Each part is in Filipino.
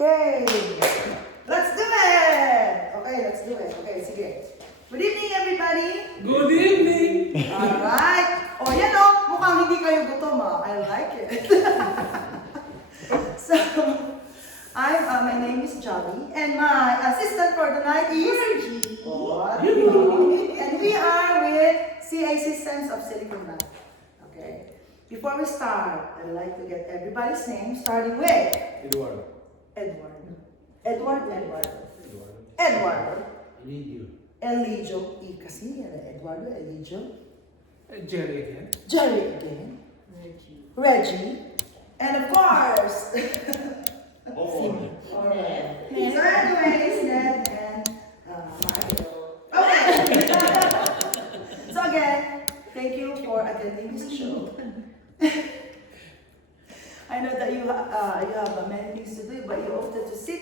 Okay. Let's do it! Okay, let's do it. Okay, sige. Good evening, everybody. Good evening! Alright. O, yan o. Mukhang hindi kayo gutom I like it. So, my name is Johnny, and my assistant for the night is Reggie. And we are with CA Systems of Silicon Valley. Okay. Before we start, I'd like to get everybody's name, starting with Eduardo. Edward. Edward. Lidio. Eligio. Kasi Eduardo, Eligio. Jerry again. Jerry again. Reggie. And of course. Oh. Alright. So anyways, Ned and Mario. Okay. So again, thank you for attending this show. I know that you have many things to do, but you opted to sit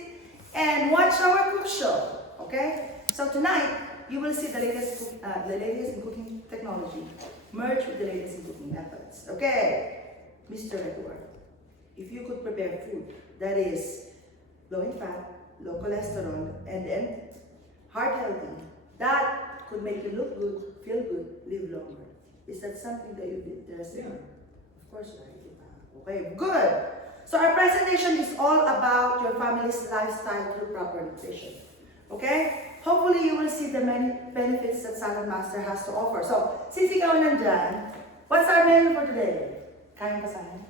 and watch our cook show. Okay? So tonight, you will see the latest in cooking technology merged with the latest in cooking methods. Okay, Mr. Edward, if you could prepare food that is low in fat, low cholesterol, and then heart healthy, that could make you look good, feel good, live longer. Is that something that you'd be interested in? Of course, right? Okay, good. So our presentation is all about your family's lifestyle through proper nutrition. Okay? Hopefully, you will see the many benefits that Salad Master has to offer. So, since ikaw nandyan, what's our menu for today? Kain ka sana?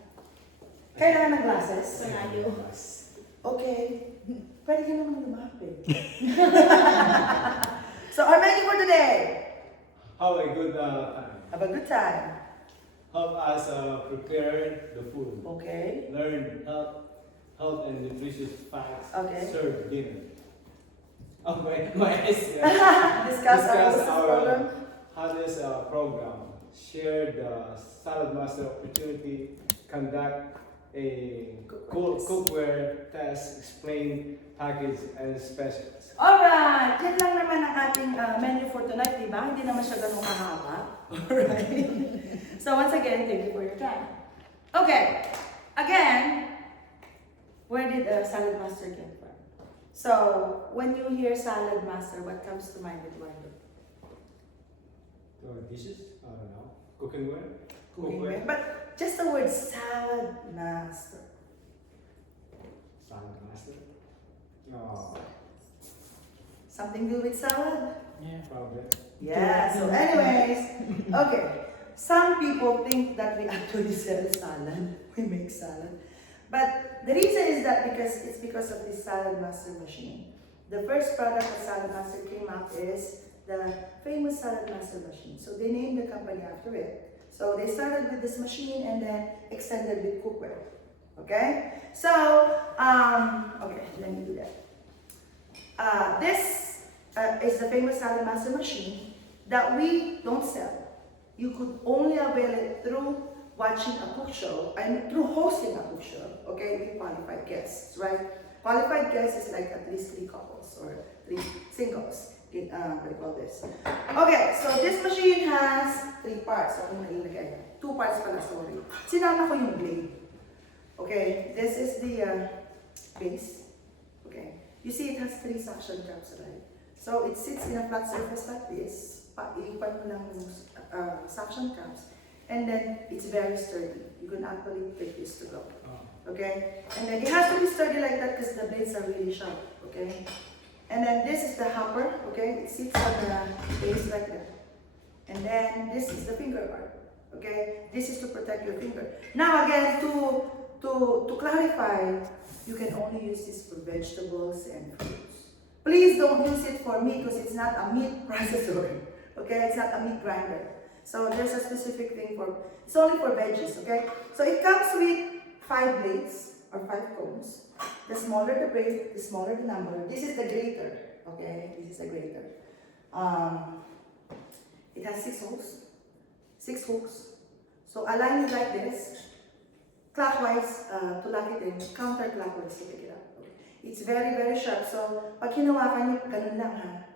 Kailangan ng glasses? Sanayo. Okay. Pwede ka naman lumapit. So, our menu for today. Have a good time. Have a good time. Help us prepare the food. Okay. Learn health and nutritious facts. Okay. Serve dinner. Oh, my Discuss our hottest program. Share the Salad Master opportunity. Conduct a cookware test. Explain package and specials. Alright, yan lang naman ang ating menu for tonight, di ba? Hindi naman siya ganun kahaba. Alright. So once again, thank you for your time. Okay, again, where did Salad Master get from? So, when you hear Salad Master, what comes to mind, Eduardo? Dishes? I don't know. Cookware? Cookware. But just the word Salad Master. Salad Master? No. Something to do with salad? Yeah, probably. Yeah, so anyways, okay. Some people think that we actually sell salad, we make salad. But the reason is that it's because of this Salad Master machine. The first product that Salad Master came out is the famous Salad Master machine. So they named the company after it. So they started with this machine and then extended with cookware. Okay? So, okay, let me do that. This is the famous Salad Master machine that we don't sell. You could only avail it through watching a cook show and through hosting a cook show, okay, with qualified guests, right? Qualified guests is like at least 3 couples or 3 singles. What do you call this? Okay, so this machine has 3 parts. So, 2 parts pala, sorry. Sinama ko yung blade. Okay, this is the base. Okay, you see it has 3 suction cups, right? So it sits in a flat surface like this. Iipan mo lang yung suction cups. And then it's very sturdy. You can actually take this to go. Okay? And then it has to be sturdy like that because the blades are really sharp. Okay? And then this is the hopper. Okay? It sits on the base like that. And then this is the finger guard. Okay? This is to protect your finger. Now again, to clarify, you can only use this for vegetables and fruits. Please don't use it for meat because it's not a meat processor. Okay? It's not a meat grinder. So there's a specific thing it's only for veggies, okay? So it comes with 5 blades or 5 cones. The smaller the blade, the smaller the number. This is the grater, okay? This is the grater. It has 6 holes, 6 hooks. So align it like this, clockwise to lock it in, counterclockwise to pick it up. Okay? It's very, very sharp. So pag hinawakan niyo, ganun lang ha.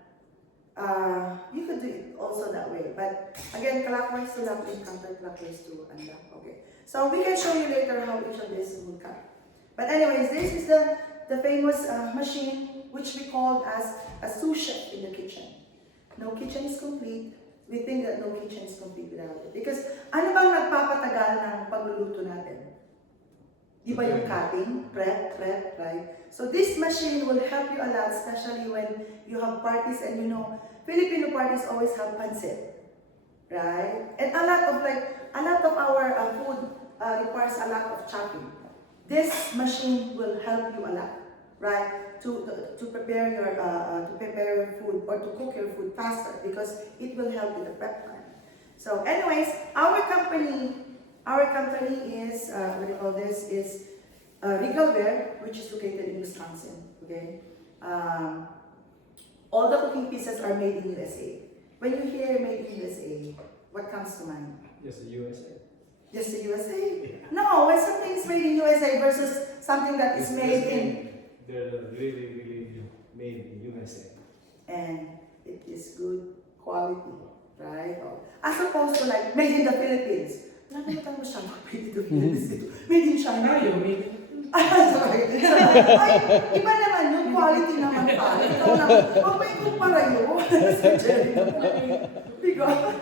You could do it also that way, but again, clockwise to lock in, counterclockwise to unlock. Okay, so we can show you later how each of this will come. But anyways, this is the the famous machine which we call as a sous chef in the kitchen. No kitchen is complete. We think that no kitchen is complete without it. Because ano bang nagpapatagal ng pagluluto natin? Di ba yung cutting, prep, right? So this machine will help you a lot, especially when you have parties and you know, Filipino parties always have pancit, right? And a lot of our food requires a lot of chopping. This machine will help you a lot, right? To prepare your food or to cook your food faster because it will help with the prep time. So, anyways, our company is what do you call this? Is Regalware, which is located in Wisconsin. Okay, all the cooking pieces are made in USA. When you hear made in USA, what comes to mind? Yes, USA. Just the USA? No, when something is made in USA versus something that is made in. They're really made in USA. And it is good quality, right? As opposed to like made in the Philippines. Nakalimutan mo siya, made in the Philippines dito. Made in China. Sorry. Ay, iba naman yung quality naman pa. Ikaw naman, huwag may kumpara yun. Sa Jerry. Because...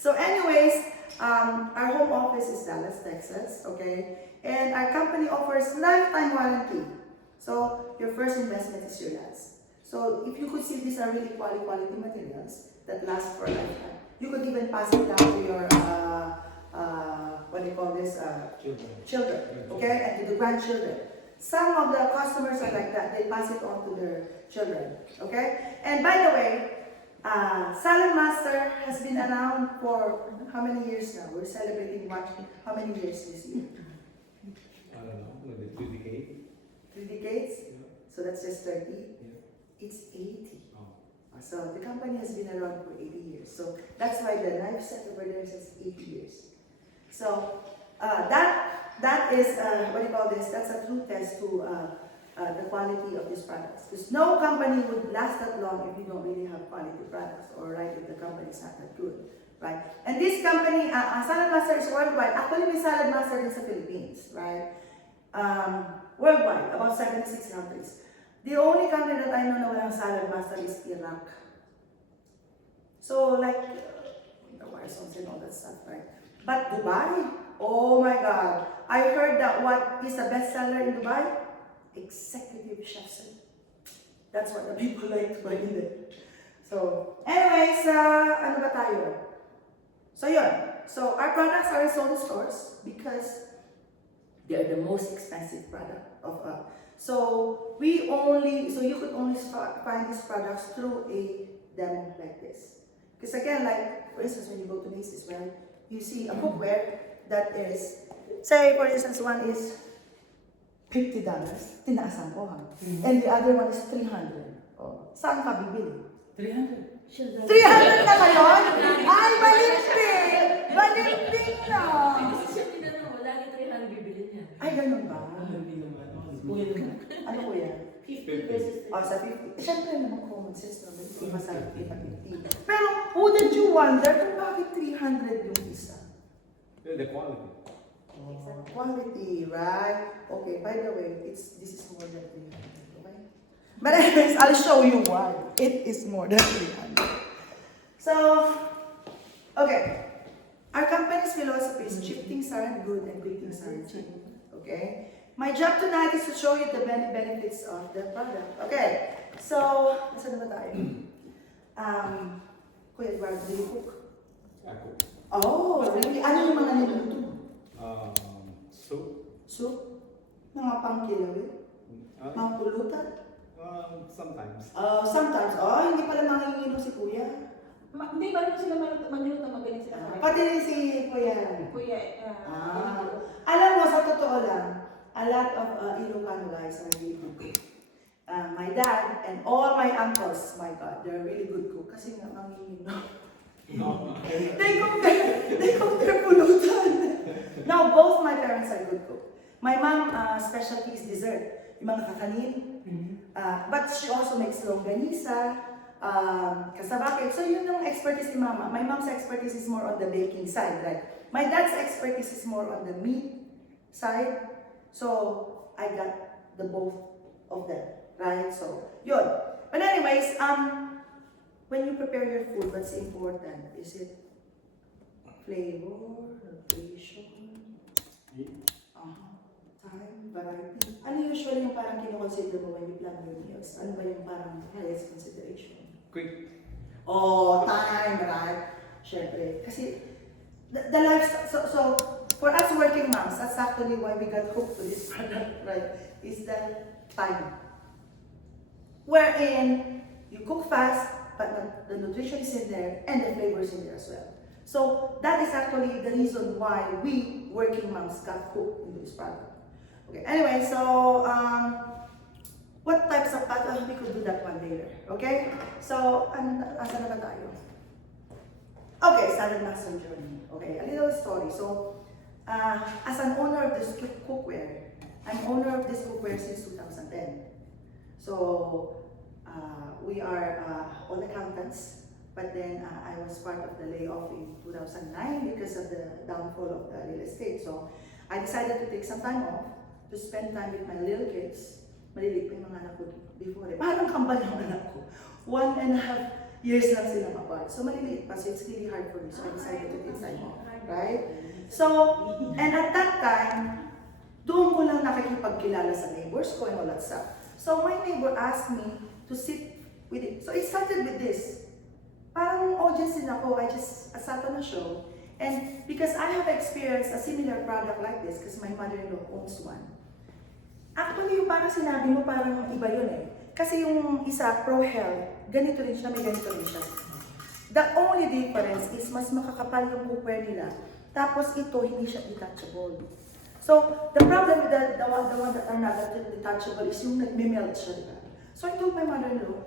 So anyways, our home office is Dallas, Texas, okay? And our company offers lifetime warranty. So your first investment is your last. So if you could see these are really quality materials that last for a lifetime. You could even pass it down to your, what do you call this? Children, okay? And to the grandchildren. Some of the customers are like that. They pass it on to their children, okay? And by the way, Salad Master has been around for how many years now? We're celebrating how many years this year? I don't know, maybe 2 decades. 3 decades? Yeah. So that's just 30. Yeah. It's 80. Oh. So the company has been around for 80 years. So that's why the knife set over there says 80 years. So that is, what do you call this? That's a true test to the quality of these products. Because no company would last that long if you don't really have quality products, or right, if the company is not that good, right? And this company, Salad Master is worldwide. Actually, may Salad Master in the Philippines, right? Worldwide, about 76 countries. The only country that I know na walang Salad Master is Iraq. So, like, the war zones and all that stuff, right? But Dubai, oh my God. I heard that what is the best seller in Dubai? Executive chefs. That's what the people like to buy in there. So, anyways, ano ba tayo? So, yun. So, our products are sold in stores because they are the most expensive product of so you could only find these products through a demo like this. Because again, like for instance, when you go to Macy's, right, you see a cookware that is, say for instance, one is $50, tinaasan ko ha, and the other one is $300. Oh, saan ka bibili? 300. 300 na ngayon? Ay, malimping! Malimping na! Siya tinanong mo, lagi 300 bibili niya. Ay, ganun ba? Hindi naman. Kuya naman. Ano kuya? 50 versus 30. Oh, sa 50. Siyempre naman common sense naman. Iba sa 50. Pero, wouldn't you wonder kung bakit 300 yung isa? The quality. Quality, right? Okay, by the way, this is more than 300, okay? But anyways, I'll show you why. It is more than 300. So, okay. Our company's philosophy is cheap things aren't good and good things aren't cheap. Okay? My job tonight is to show you the many benefits of the product. Okay, so, nasa na ba tayo? Kuya Eduardo, do you cook? Ako. Oh, really? Ano yung mga niluto? Soup. Soup? Mga pangkilawin? Mga pulutan? Sometimes. Sometimes. Oh, hindi pala manginginom si Kuya. Hindi ba sila magluto magaling sila sa Pati rin si Kuya. Kuya, Alam mo, sa totoo lang, a lot of Ilocano guys are really good cook. My dad and all my uncles, my God, they're really good cook. Kasi nga manginginom. They cook their pulutan. Now, both my parents are good cook. My mom, specialty is dessert. Yung mga kakanin. But she also makes longganisa, kasabake. So yun yung expertise ni Mama. My mom's expertise is more on the baking side, right? My dad's expertise is more on the meat side. So, I got the both of them, right? So, yun. But anyways, when you prepare your food, what's important? Is it flavor, nutrition, time, variety? Ano usually yung parang kinoconsider mo when you plan your meals? Ano ba yung parang highest consideration? Quick. Oh, time, right? Syempre. Kasi, the lifestyle, so, for us working moms, that's actually why we got hooked to this product, right? Is that time. Wherein, you cook fast, but the nutrition is in there, and the flavor is in there as well. So, that is actually the reason why we working moms got hooked into this product. Okay, anyway, so, what types of pattern? We could do that one later, okay? So, asan na ba tayo? Okay, Salad Master journey. Okay, a little story. So, as an owner of this cookware, I'm owner of this cookware since 2010. So, we are all accountants, but then I was part of the layoff in 2009 because of the downfall of the real estate. So, I decided to take some time off to spend time with my little kids. Malilit pa yung mga anak ko before. Parang kambal yung anak ko. 1.5 years lang silang apart. So, maliliit pa. So, it's really hard for me. So, I decided to take time off. Right? So, and at that time, doon ko lang nakikipagkilala sa neighbors ko and all that stuff. So, my neighbor asked me to sit with it. So, it started with this. Parang audience din ako. I sat on a show. And because I have experienced a similar product like this, because my mother-in-law owns one. Actually, yung parang sinabi mo, parang iba yun eh. Kasi yung isa, Pro Health, ganito rin siya, may ganito rin siya. The only difference is mas makakapal yung cookware nila. Tapos ito, hindi siya detachable. So, the problem with the one that are not detachable is yung nagme-melt siya, diba? So, I told my mother-in-law,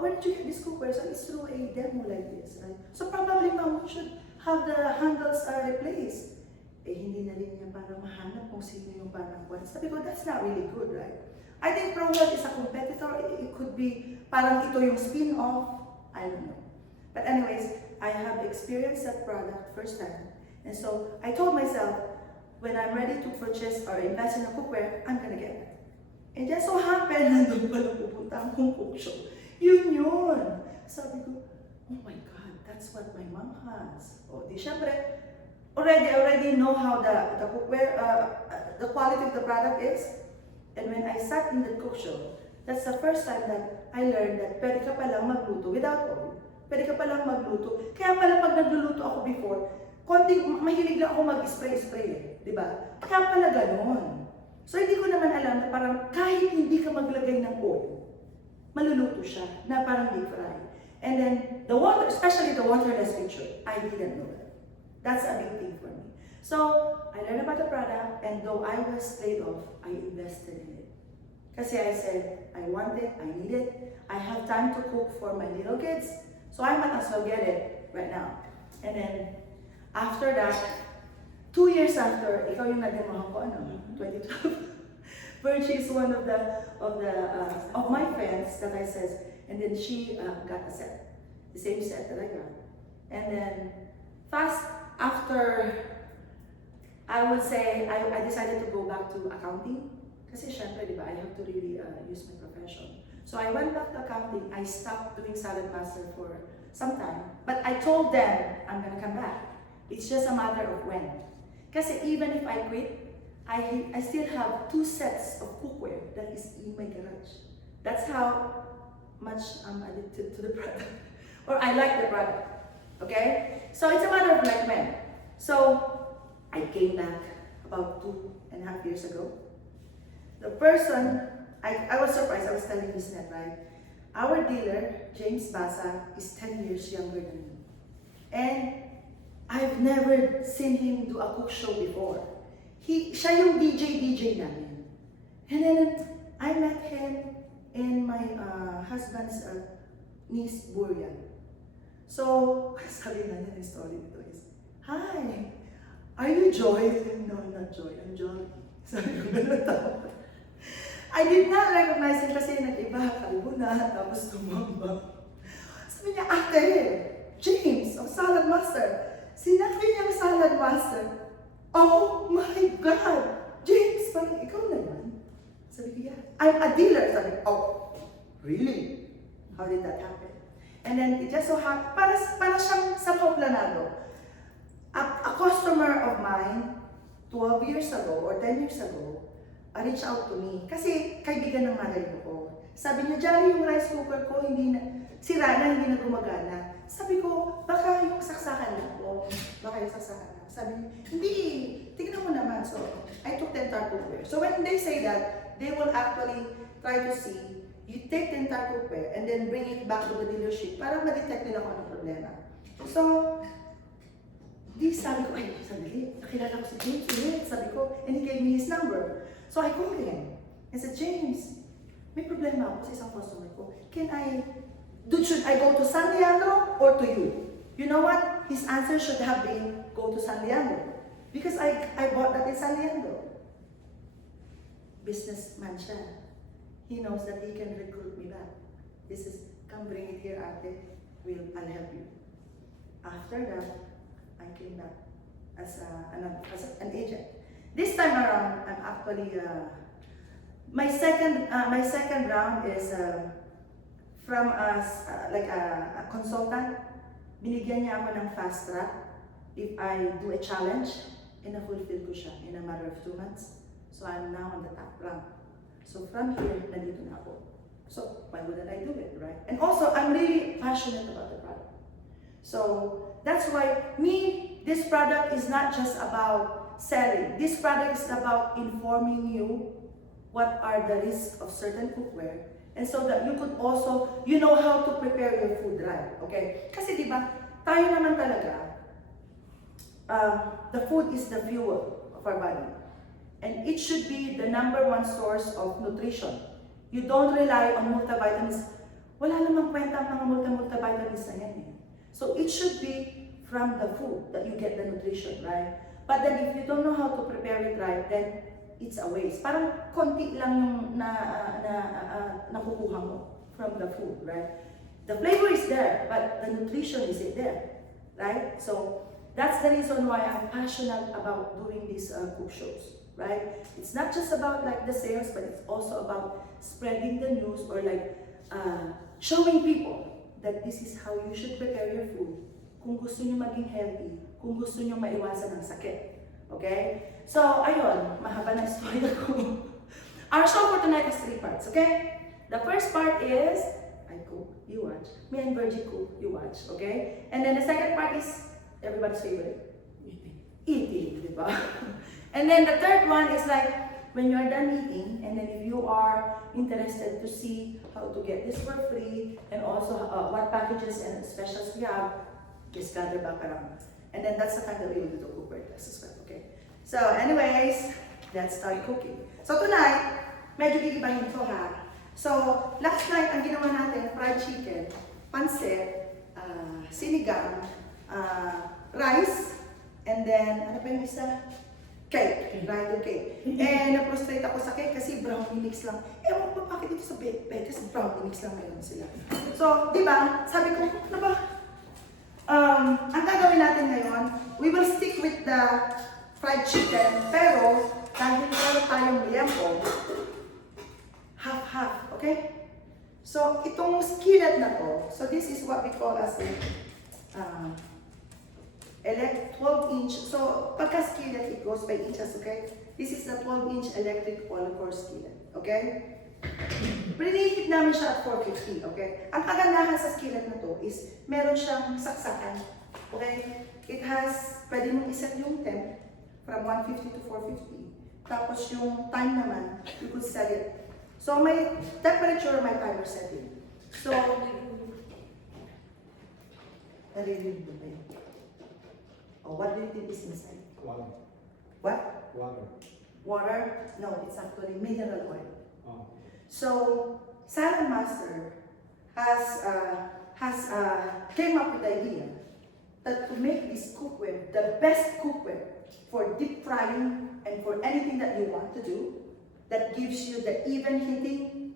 where did you get this cookware? So, it's through a demo like this, right? So, probably, mom, we should have the handles replaced. Eh, hindi na rin niya parang mahanap kung sino yung parang one. Sabi ko, that's not really good, right? I think Pro Health is a competitor. It could be parang ito yung spin-off. I don't know. But anyways, I have experienced that product firsthand. And so, I told myself, when I'm ready to purchase or invest in a cookware, I'm gonna get it. And just so happened, nandun pala pupunta akong cook show. Yun! Sabi ko, oh my God, that's what my mom has. O, di syempre, I already know how the cookware, the quality of the product is. And when I sat in the cook show, that's the first time that I learned that pwede ka palang magluto without oil. Pwede ka palang magluto. Kaya pala pag nagluluto ako before, mahilig lang ako mag-spray-spray eh. Diba? Kaya pala ganon. So hindi ko naman alam na parang kahit hindi ka maglagay ng oil, maluluto siya na parang deep fry. And then the water, especially the waterless feature, I didn't know that. That's a big thing for me. So, I learned about the product, and though I was laid off, I invested in it. Kasi I said, I want it, I need it, I have time to cook for my little kids, so I might as well get it right now. And then, after that, 2 years after, ikaw yung nag-demo ko, 2012, purchased one of my friends that I says, and then she got a set, the same set that I got. And then, fast after, I would say, I decided to go back to accounting. Kasi syempre, di ba, I have to really use my profession. So I went back to accounting. I stopped doing Salad Master for some time. But I told them, I'm gonna come back. It's just a matter of when. Kasi even if I quit, I still have 2 sets of cookware that is in my garage. That's how much I'm addicted to the product. Or I like the product. Okay? So it's a matter of like when. So I came back about 2.5 years ago. The person, I was surprised, I was telling this net, right? Our dealer, James Basa, is 10 years younger than me. And I've never seen him do a cook show before. Siya yung DJ namin. And then I met him in my husband's niece, Burial. So, sabi na niya yung story nito is, hi, are you Joy? No, I'm not Joy, I'm Jolly. Sabi ko na tao. I did not recognize him kasi nag-iba, kalbo na, tapos tumamba. Sabi niya, ate, James of Salad Master. Sinabi niyang Salad Master. Oh my God! James, parang ikaw na yan? Sabi ko, yeah. I'm a dealer. Sabi ko, oh, really? How did that happen? And then it just so happened, para siyang sa planado. A customer of mine, 12 years ago or 10 years ago, reached out to me. Kasi kaibigan ng mother ko. Sabi niya, Jari, yung rice cooker ko, sira na, hindi na gumagana. Sabi ko, baka yung saksakan lang po. Baka yung saksakan lang. Sabi niya, hindi, tignan mo naman. So, I took the entire cookware. So when they say that, they will actually try to see, you take the entire cookware and then bring it back to the dealership para ma-detect nila kung anong problema. So, sabi ko, ay, sandali, nakilala ko si James ulit. Sabi ko, and he gave me his number. So I called him. I said, James, may problema ako sa isang customer ko. Should I go to San Leandro or to you? You know what? His answer should have been, go to San Leandro. Because I bought that in San Leandro. Businessman siya. He knows that he can recruit me back. This is, come bring it here, ate. I'll help you. After that, I came back as an agent. This time around, I'm actually my second round is from a consultant. Binigyan niya ako ng fast track if I do a challenge and na-fulfill ko siya in a matter of 2 months. So I'm now on the top round. So from here, nandito na ako. So why wouldn't I do it, right? And also, I'm really passionate about the product. So that's why this product is not just about selling. This product is about informing you what are the risks of certain cookware, and so that you could also, you know how to prepare your food right, okay? Kasi di ba, tayo naman talaga, the food is the fuel of our body. And it should be the #1 source of nutrition. You don't rely on multivitamins. Wala namang kwenta ang mga multivitamins na yan eh. So it should be from the food that you get the nutrition, right? But then if you don't know how to prepare it right, then it's a waste. Parang konti lang yung nakukuha mo from the food, right? The flavor is there, but the nutrition isn't there, right? So that's the reason why I'm passionate about doing these cook shows, right? It's not just about like the sales, but it's also about spreading the news or like showing people that this is how you should prepare your food. Kung gusto nyo maging healthy, kung gusto nyo maiwasan ng sakit. Okay? So, ayun, mahaba na story ko. Our show for tonight has 3 parts, okay? The first part is, I cook, you watch. Me and Virgie cook, you watch, okay? And then the second part is, everybody's favorite, eating, di ba? And then the third one is like, when you're done eating, and then if you are interested to see how to get this for free, and also what packages and specials we have, just gather back around. And then that's the time that we will do the cookware test as well, okay? So anyways, let's start cooking. So tonight, medyo gigibahin ko ha. So last night, ang ginawa natin, fried chicken, pansit, sinigang, rice, and then, ano pa yung isa? Cake, right? Okay. And na-frustrate ako sa cake kasi brownie mix lang. Ewan ko bakit dito sa bake kasi brownie mix lang meron sila. So, di ba? Sabi ko, ano ba? Ang gagawin natin ngayon, we will stick with the fried chicken, pero dahil meron tayong liempo, half-half, okay? So, itong skillet na to, so this is what we call as a 12-inch. So, pagka skillet, it goes by inches, okay? This is the 12-inch electric all-core skillet, okay? Preheat namin siya at 450, okay? Ang kagandahan sa skillet na to is meron siyang saksakan, okay? It has, pwede mong iset yung temp from 150 to 450. Tapos yung time naman, you could set it. So may temperature, may timer setting. So, narinig mo ba yun? Oh, what do you think is inside? Water. What? Water. Water? No, it's actually mineral oil. Oh. So, Salad Master came up with the idea that to make this cookware the best cookware for deep frying and for anything that you want to do, that gives you the even heating,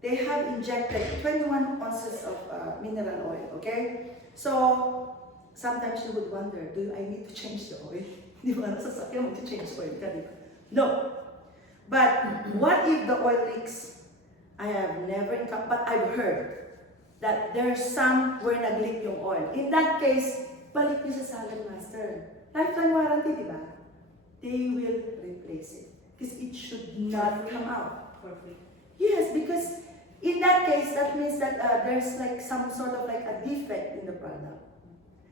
they have injected 21 ounces of mineral oil, okay? So, sometimes you would wonder, do I need to change the oil? Di ba, nasasakyan mo to change oil ka, di ba? No! what if the oil leaks? I have never encountered, but I've heard that there's some where nag-leak yung oil. In that case, balik niyo sa Salad Master. Lifetime warranty, di ba? They will replace it. Because it should not come out. For free. Yes, because in that case, that means that there's like some sort of like a defect in the product.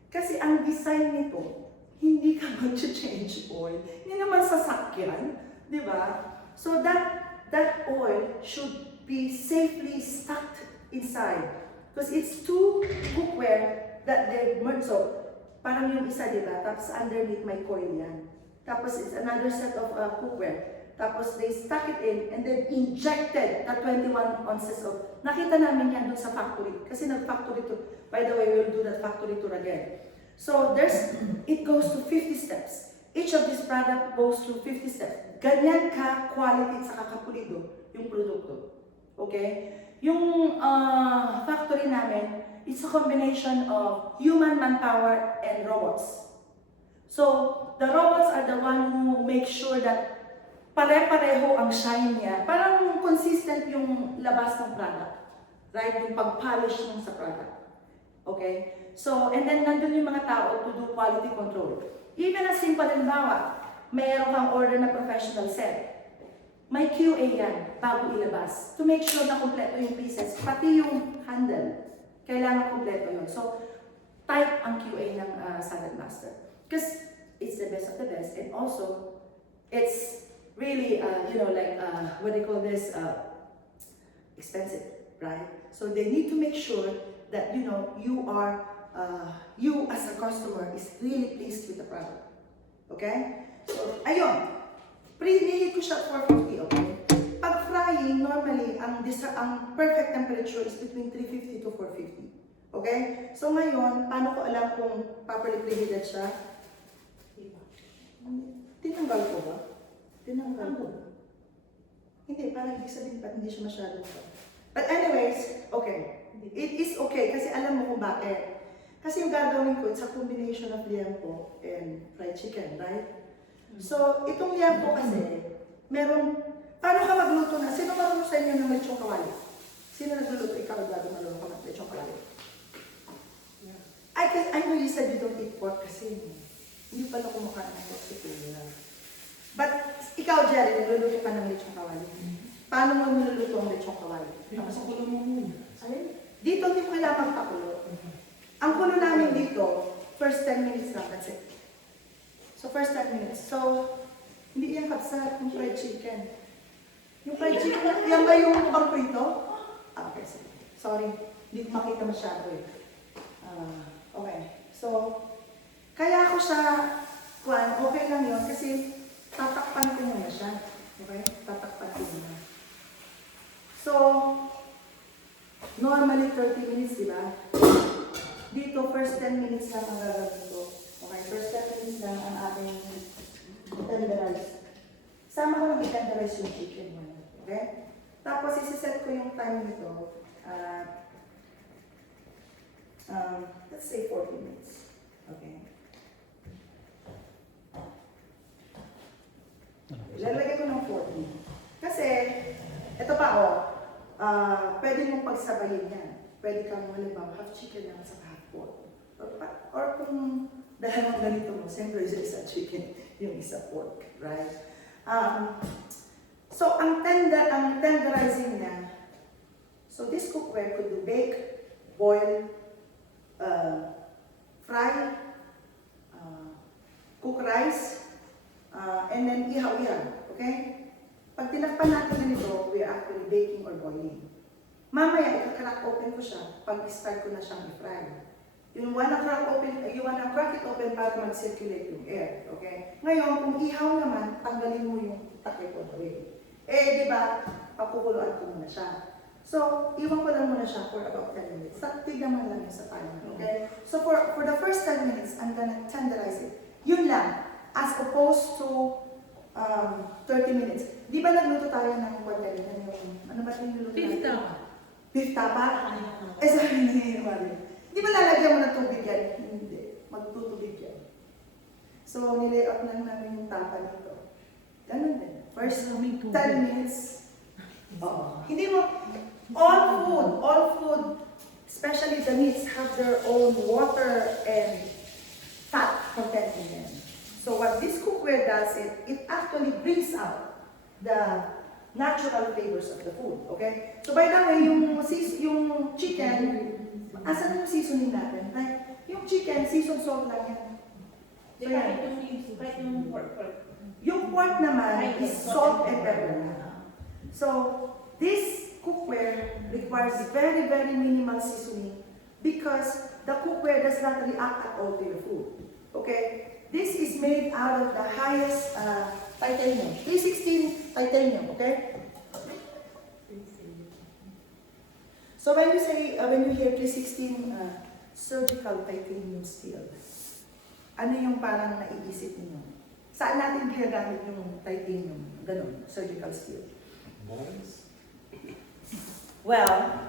Kasi ang design nito, hindi ka mag-change oil. Hindi naman sasakyan, di ba? So that oil should be safely stuck inside. Because it's two cookware that they merge. So, parang yung isa, di ba? Tapos underneath may coil yan. Tapos it's another set of cookware. Tapos they stuck it in and then injected the 21 ounces of... Nakita namin yan dun sa factory. Kasi nag-factory tour. By the way, we'll do that factory tour again. So it goes to 50 steps. Each of this product goes through 50 steps. Ganyan ka quality sa kakapulido yung produkto. Okay? Yung factory namin, it's a combination of human manpower and robots. So, the robots are the one who make sure that pare-pareho ang shine niya. Parang consistent yung labas ng product. Right? Yung pag-polish ng sa product. Okay? So, and then nandun yung mga tao to do quality control. Even a simple halimbawa, mayroon kang order na professional set. May QA yan bago ilabas to make sure na kompleto yung pieces, pati yung handle. Kailangan kompleto yun. So, type ang QA ng Salad Master. Because it's the best of the best and also, it's really, what they call this, expensive, right? So they need to make sure that, you as a customer is really pleased with the product. Okay? So, ayun. Preheat ko siya at 450, okay? Pag frying, normally, ang perfect temperature is between 350 to 450. Okay? So ngayon, paano ko alam kung properly preheated siya? Tinanggal ko ba? Tinanggal ko ba? Hindi, parang ibig sabihin pa, hindi siya masyadong pa. But anyways, okay. It is okay kasi alam mo kung bakit. Kasi yung gagawin ko, it's a combination of liempo and fried chicken, right? So, itong liempo kasi, paano ka magluto na? Sino marunong sa inyo ng lechong kawali? Sino nagluluto? Ikaw, Eduardo, marunong ka ng lechong kawali? I know you said you don't eat pork kasi hindi pala kumakain ng pork si Kuya. But, ikaw, Jerry, nagluluto ka ng lechong kawali. Paano mo niluluto ang lechong kawali? Pinapasakulo mo muna. Ayun. Dito, hindi mo kailangan magpakulo. Ang kulo namin dito, first 10 minutes lang, that's it. So, first 10 minutes. So, hindi yan kapsat, yung fried chicken. Yung fried chicken, yan ba yung bangko ito? Okay, sorry. Hindi ko makita masyado eh. Okay. So, kaya ako siya, okay lang yun kasi tatakpan ko muna siya. Okay? Tatakpan ko muna. So, normally 30 minutes, di ba? Dito, first 10 minutes lang ang gagawin ko. Okay, first 10 minutes lang ang ating tenderize. Sama ko lang i-tenderize yung chicken mo. Okay? Tapos, isi-set ko yung time nito. Let's say 40 minutes. Okay? Ilalagay ko ng 40. Kasi, ito pa pwede mong pagsabayin yan. Pwede kang halimbawa half chicken lang sa half pork. Or kung dalawang ganito mo, siyempre isa chicken, yung isa pork, right? So, ang tenderizing niya, so this cookware could do bake, boil, fry, cook rice, and then ihaw-ihaw, okay? Pag tinakpan natin ganito, we are actually baking or boiling. Mamaya, ika-crack open ko siya pag start ko na siyang i-fry. You wanna crack it open para mag-circulate yung air, okay? Ngayon, kung ihaw naman, tanggalin mo yung takip all the way. Di ba, papukuluan ko muna siya. So, iwan ko lang muna siya for about 10 minutes. Tignan mo lang yung sa timer, okay? So, for the first 10 minutes, I'm gonna tenderize it. Yun lang, as opposed to 30 minutes. Di ba nagluto tayo ng kanina yung, ano ba yung niluto natin? Beef tapa. Beef tapa? Sabi ni Mari. Di ba lalagyan mo ng tubig yan? Hindi. Magtutubig yan. So, nilayout lang namin yung tapa nito. Ganun din. First 10 minutes. Hindi mo, all food, especially the meats, have their own water and fat content in them. So what this cookware does, it actually brings out the natural flavors of the food, okay? So by the way, yung chicken, asan yung seasoning natin? Like, yung chicken, season salt lang yan. Di kahit yung pork. Yung pork naman is salt and pepper na. So, this cookware requires very, very minimal seasoning because the cookware does not react at all to the food. Okay? This is made out of the highest titanium, 316 titanium, okay? So when you say, when you hear 316 surgical titanium steel, ano yung parang naiisip niyo? Saan natin ginagamit yung titanium, ganun, surgical steel? Bones? Well,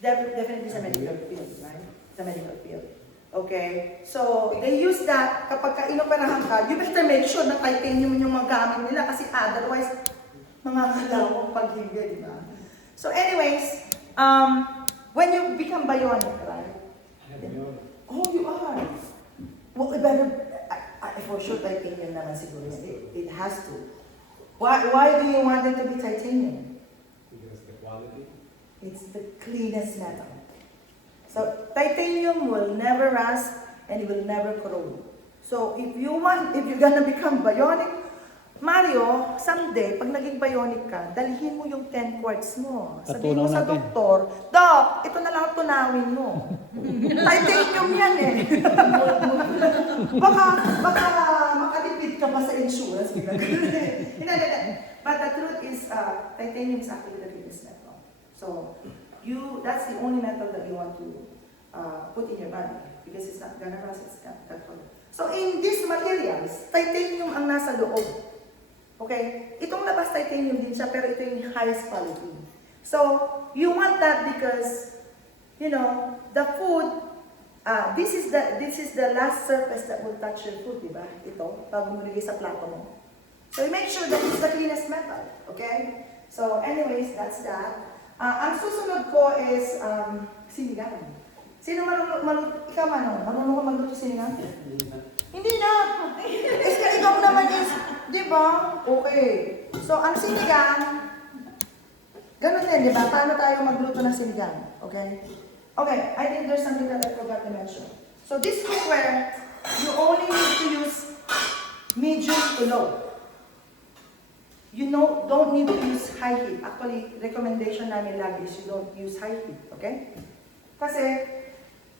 definitely sa medical field, right? Sa medical field. Okay? So, they use that kapag ka-inoperahan ka, you better make sure na titanium yung mga gamit nila kasi otherwise, mangangalaw pag hindi, di ba? So anyways, when you become bionic, right? Oh, you are. Well, better, for sure titanium naman siguro. It has to. Why do you want it to be titanium? Because the quality. It's the cleanest metal. So titanium will never rust and it will never corrode. So if you're gonna become bionic, Mario, someday, pag naging bionic ka, dalhin mo yung 10 quartz mo. Sabihin mo sa doktor, Doc, ito na lang ang tunawin mo. Titanium yan eh. baka makatipid ka pa sa insurance. But the truth is, titanium is actually the cleanest metal. So, that's the only metal that you want to put in your body because it's not gonna rust, it's not that color. So, in these materials, titanium ang nasa loob. Okay? Itong labas titanium din siya, pero ito yung highest quality. So, you want that because, you know, the food, this is the last surface that will touch your food, di ba? Ito, bago mo nilagay sa plato mo. So, you make sure that it's the cleanest metal. Okay? So, anyways, that's that. Ang susunod ko is sinigang. Sino marunong? Ikaw marunong ka magluto sinigang? Hindi na! Ikaw naman is, di ba? Okay. So, ang sinigang, ganun din, di ba? Paano tayo magluto ng sinigang? Okay? Okay, I think there's something that I forgot to mention. So, this cookware, you only need to use medium to low. You don't need to use high heat. Actually, recommendation namin lagi is you don't use high heat. Okay?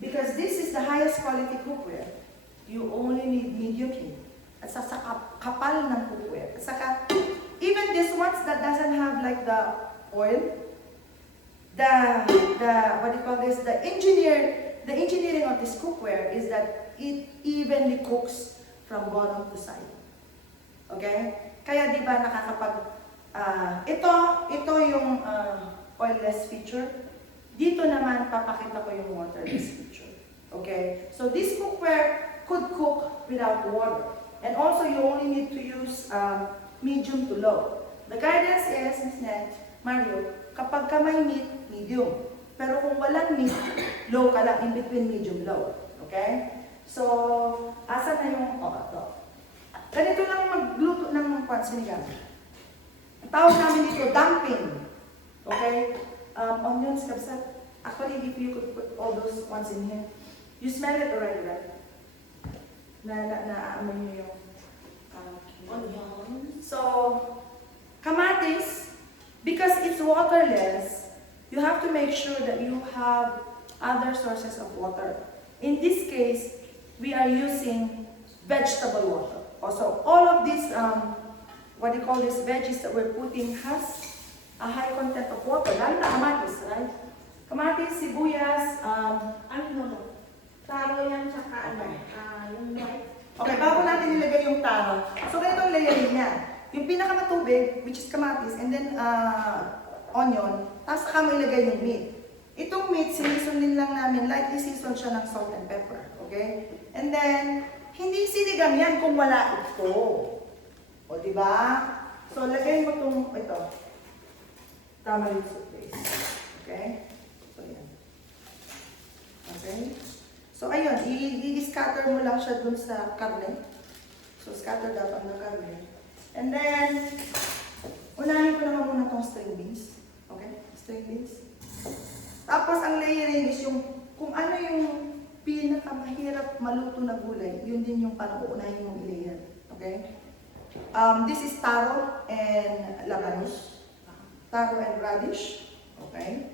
Because this is the highest quality cookware, you only need medium heat. At sa kapal ng cookware. At saka, even this ones that doesn't have like the oil, what do you call this? The engineering of this cookware is that it evenly cooks from bottom to side. Okay? Kaya di ba ito yung oilless feature. Dito naman, papakita ko yung waterless feature. Okay? So this cookware could cook without water. And also, you only need to use medium to low. The guidance is, Ms. Net, Mario, kapag ka may meat, medium. Pero kung walang meat, low ka lang, in between medium-low. Okay? So, asa na yung, ito. Ganito lang magluto ng sinigang. Ang tawag namin dito, dumping. Okay? Onions, kabsat. Actually, if you could put all those ones in here, you smell it already, right? Naamoy niyo yung Onions. So, kamatis, because it's waterless, you have to make sure that you have other sources of water. In this case, we are using vegetable water. Also, all of these, what do you call this, veggies that we're putting has a high content of water. Lalo na kamatis, right? Kamatis, sibuyas, Taro yan, tsaka yung white. okay, bago natin nilagay yung taro. So, ganito ang layering niya. Yung pinakamatubig, which is kamatis, and then onion, tapos saka mo ilagay yung meat. Itong meat, sinison din lang namin, lightly season siya ng salt and pepper. Okay? And then, hindi sinigang yan kung wala ito. O, diba? So, lagay mo ito. Tamarind soup base. Okay? So, yan. Okay? So, ayun, i-scatter mo lang siya dun sa karne. So, scatter dapat ng karne. And then, unahin ko naman muna itong string beans. Okay? String beans. Tapos, ang layering is yung, kung ano yung pinakamahirap maluto na gulay, yun din yung parang uunahin mong i-layer. Okay? This is taro and labanos. Taro and radish. Okay?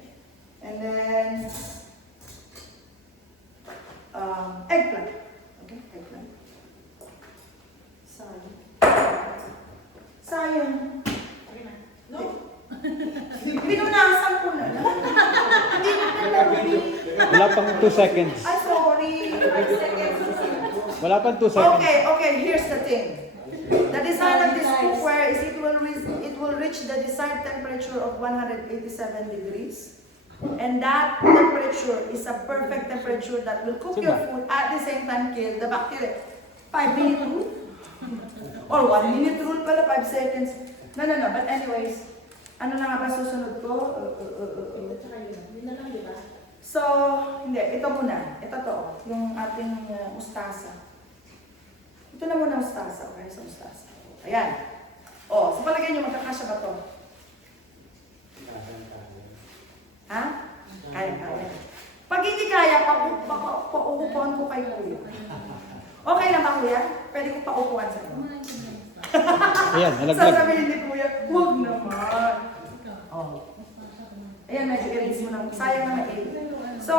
And then, eggplant. Okay, eggplant. Sayang. Sayang. No? Pinunasan ko na lang. Hindi na pinarumi. Wala pang 2 seconds. Ay, sorry. 5 seconds. Wala pang 2 seconds. Okay, here's the thing. The design of this cookware is it will reach the desired temperature of 187 degrees. And that temperature is a perfect temperature that will cook your food at the same time kill the bacteria. 5-minute rule? Or 1-minute rule pala, 5 seconds. No. But anyways, ano na nga ba susunod ko? Tsaka yun. Yun na lang, di ba? So, hindi. Ito muna. Ito to. Yung ating mustasa. Ito na muna mustasa. Okay, sa mustasa. Ayan. O, sa palagay nyo, magkakasya ba to? Ha? Kaya. Pag hindi kaya, pauupuan ko kay kuya. Okay lang ba kuya? Pwede ko paupuan sa'yo. Ayan, nalaglag. Sasabihin ni kuya, huwag naman. Oh. Ayan, medyo erase mo na. Sayang naman eh. So,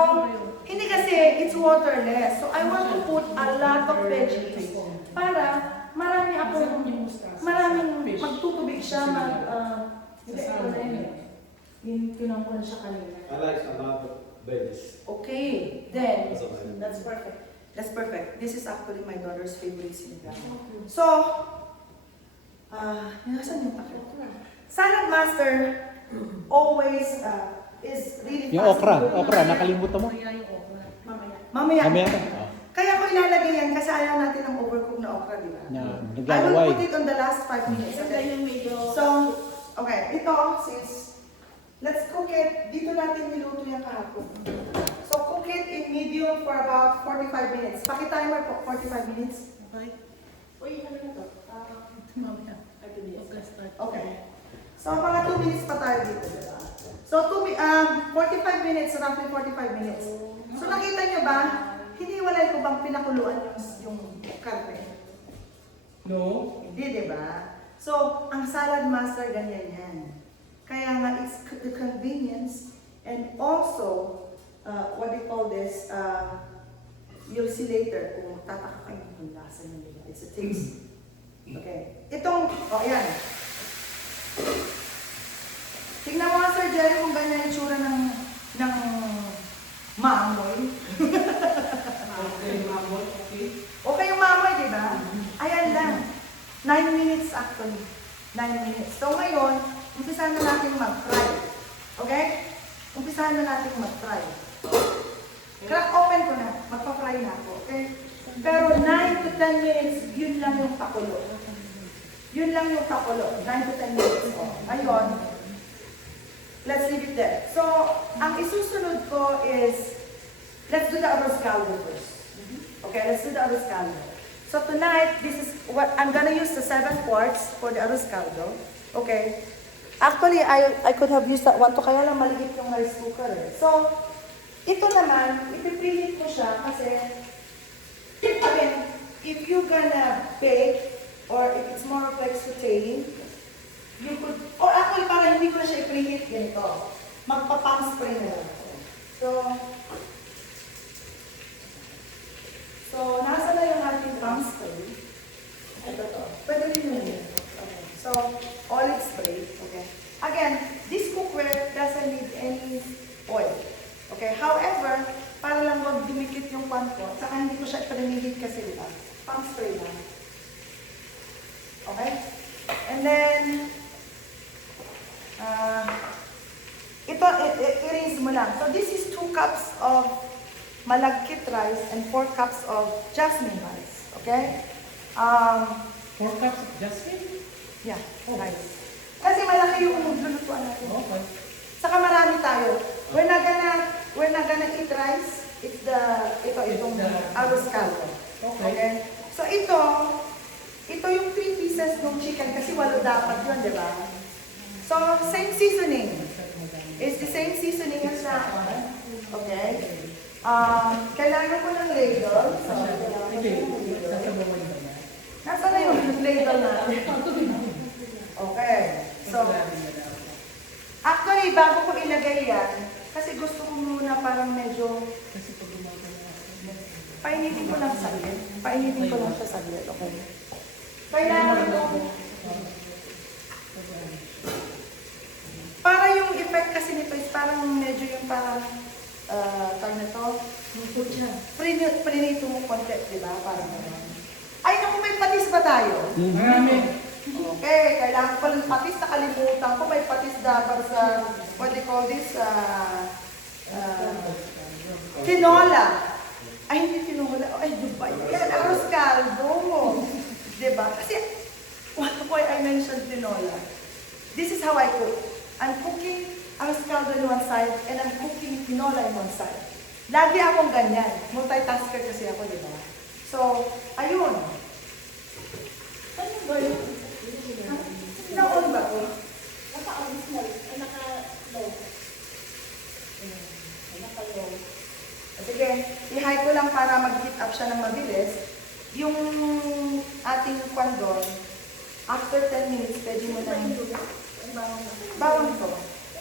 hindi kasi, it's waterless. So, I want to put a lot of veggies para maraming magtutubig siya, hindi, ano na yun eh. Pinangkuhan siya kanina. I like a lot of veggies. Okay, then, That's perfect. that's perfect. This is actually my daughter's favorite sinigang. So, nasan yung takot? Salad Master always is really Yung fast to cook. okra, nakalimutan mo? Mamaya. Mamaya ka. Oh. Kaya ko ilalagay yan kasi ayaw natin ng overcook na okra, di ba? Na, I will naglalaway. put it on the last 5 minutes. Kasi Okay? yung medyo... So, okay, ito, since let's cook it, dito natin niluto yung kahapon. So, cook it in medium for about 45 minutes. Paki-timer po, 45 minutes. Uy, ano na to? Okay. So, mga 2 minutes pa tayo dito. Diba? So, 45 minutes, roughly 45 minutes. So, nakita nyo ba, hiniwalay ko bang pinakuluan yung karne? No. Hindi, di ba? So, ang Salad Master, ganyan yan. Kaya nga, it's the convenience and also, what they call this, you'll see later kung tataka kayo kung lasa nyo, diba? It's a taste. Okay. Itong, ayan. Tingnan mo nga, Sir Jerry, kung ganyan yung tsura ng maamoy. Okay, mamon. Okay. Okay yung maamoy, di ba? Ayan lang. 9 minutes actually. 9 minutes. So ngayon, umpisahan na natin mag-fry. Okay? Umpisahan na natin mag-fry. Crack open ko na. Magpa-fry na ako. Okay? Pero 9 to 10 minutes, yun lang yung pakulo. Yun lang yung pakulo. 9 to 10 minutes. Ayun. Let's leave it there. So, ang isusunod ko is, let's do the arroz caldo first. Okay, let's do the arroz caldo. So tonight, this is what, I'm gonna use the 7 quarts for the arroz caldo. Okay. Actually, I could have used that one to, kaya lang maligit yung rice cooker eh. So, ito naman, ipipreheat mo siya kasi, again, if you're gonna bake, or if it's more of like sauteing, you could, or actually para hindi ko na siya i-preheat ganito. Magpa-palm spray na lang. So, nasa na yung ating palm spray. Ito to. Pwede rin yun. Okay. So, olive spray. Okay. Again, this cookware doesn't need any oil. Okay. However, para lang wag dumikit yung pan ko, saka hindi ko siya i-preheat kasi diba? Palm spray lang. Okay? And then, ito, i-rinse mo lang. So, this is 2 cups of malagkit rice and 4 cups of jasmine rice. Okay? 4 cups of jasmine? Yeah, rice. Kasi malaki yung lulutuan natin. Okay. Saka marami tayo. We're not gonna eat rice. It's itong arroz caldo. Okay? So ito yung 3 pieces ng chicken kasi 8 dapat yun, di ba? So, same seasoning. It's the same seasoning as that one. Okay? Kailangan ko ng ladle. So, Hindi, sasabawan ba yan? nasaan na yung ladle natin? Okay. So, actually, bago ko ilagay yan, kasi gusto ko muna parang medyo Kasi pag gumawa na painitin ko lang saglit. Painitin ko lang siya saglit. Okay? Kailangan ko para yung effect kasi nito is parang medyo yung parang tawag na to, prinito mo konti, di ba? Parang gano'n. Ay, naku, may patis ba tayo? Marami. Okay, kailangan ko ng patis, nakalimutan ko, may patis dapat sa, what they call this, tinola. Ay, hindi tinola, ay, Dubai. Yan, arroz caldo mo. Di ba? Kasi, why I mentioned tinola? This is how I cook. I'm cooking arroz caldo in one side, and I'm cooking tinola in one side. Lagi akong ganyan. Multitasker kasi ako, di ba? So, ayun. Ano ba yun? Naon ba ko? Naka-original. Ay, naka-low. Naka-low. Sige, i-high ko lang para mag-heat up siya ng mabilis. Yung ating kwandon, after 10 minutes, pwede mo na bawang to.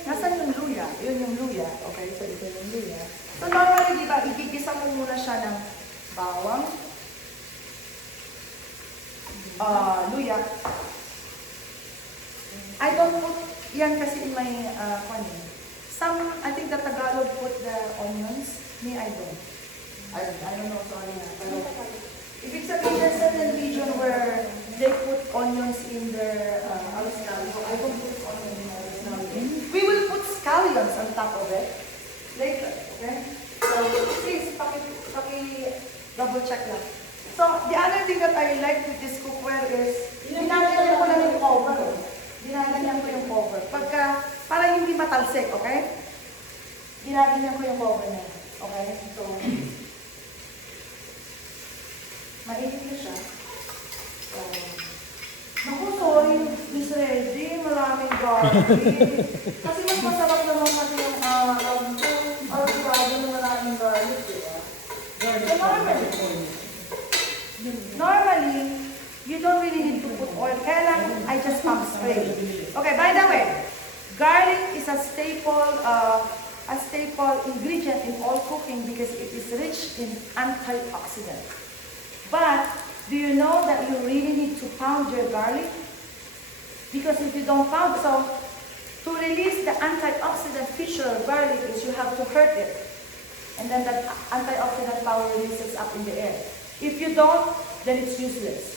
Nasaan yung luya? Yun yung luya. Okay, so ito yung luya. So normally, di ba, igigisa mo muna siya ng bawang, luya. I don't put yan kasi in my some, I think the Tagalog put the onions. Me, I don't. I don't know, sorry na. Pero, if it's a certain region where they put onions in their arroz caldo, I don't put onions in arroz caldo. We will put scallions on top of it later, okay? So, please, double check lang. So, the other thing that I like with this cookware is, ginagawa ko lang yung cover. Ginagawa ko yung cover. Para hindi matalsik, okay? Ginagawa ko yung cover na. Okay? So, mainit na siya. So, naku, sorry, Miss Reddy, maraming garlic. Kasi mas masarap naman kasi yung avocado na maraming garlic, di ba? Normally, you don't really need to put oil. Kaya lang, I just pump straight. Okay, by the way, garlic is a staple ingredient in all cooking because it is rich in antioxidants. But do you know that you really need to pound your garlic? Because if you don't pound, so to release the antioxidant feature of garlic is you have to hurt it. And then that antioxidant power releases up in the air. If you don't, then it's useless.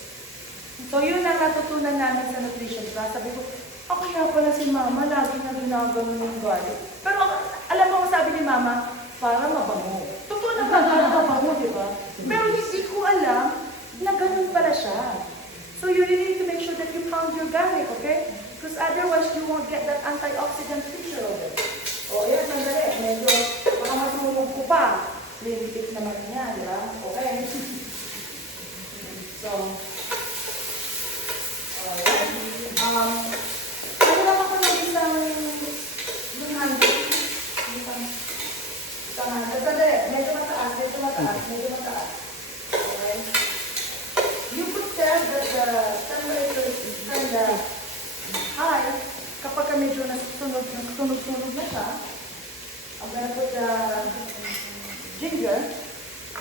So yun ang natutunan namin sa nutrition class. Sabi ko, kaya pala si mama lagi na ginagano yung garlic. Pero alam mo, sabi ni mama, para mabango. Totoo na ba para mabango, di ba? Pero hindi ko alam na ganun pala siya. So you really need to make sure that you pound your garlic, okay? Because otherwise you won't get that antioxidant feature of it. O, yan, mandali. Medyo, baka matulog ko pa. Lintik naman niya, di ba? Okay. So, ano lang ako ng isang lumandi. Medyo mataas. Okay. You could tell that the temperature is kind of high kapag medyo nasusunog na siya. I'm gonna put the ginger.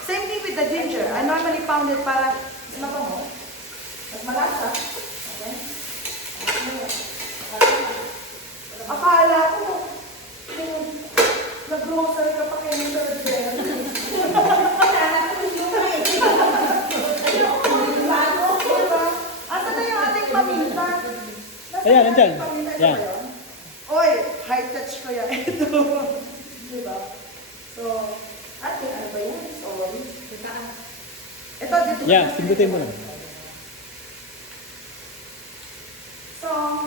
Same thing with the ginger. I normally pound it para mabango. Mas malasa. Okay? Akala ko, nag-grocery ka pa kayo ng third day. Asa na yung ating paminta? Ayan, nandyan. Yan. Oy, high touch ko yan. Ito. Diba? So, ating ano ba yan? Sorry. Ito, dito. Yan, pindutin mo lang. So, So,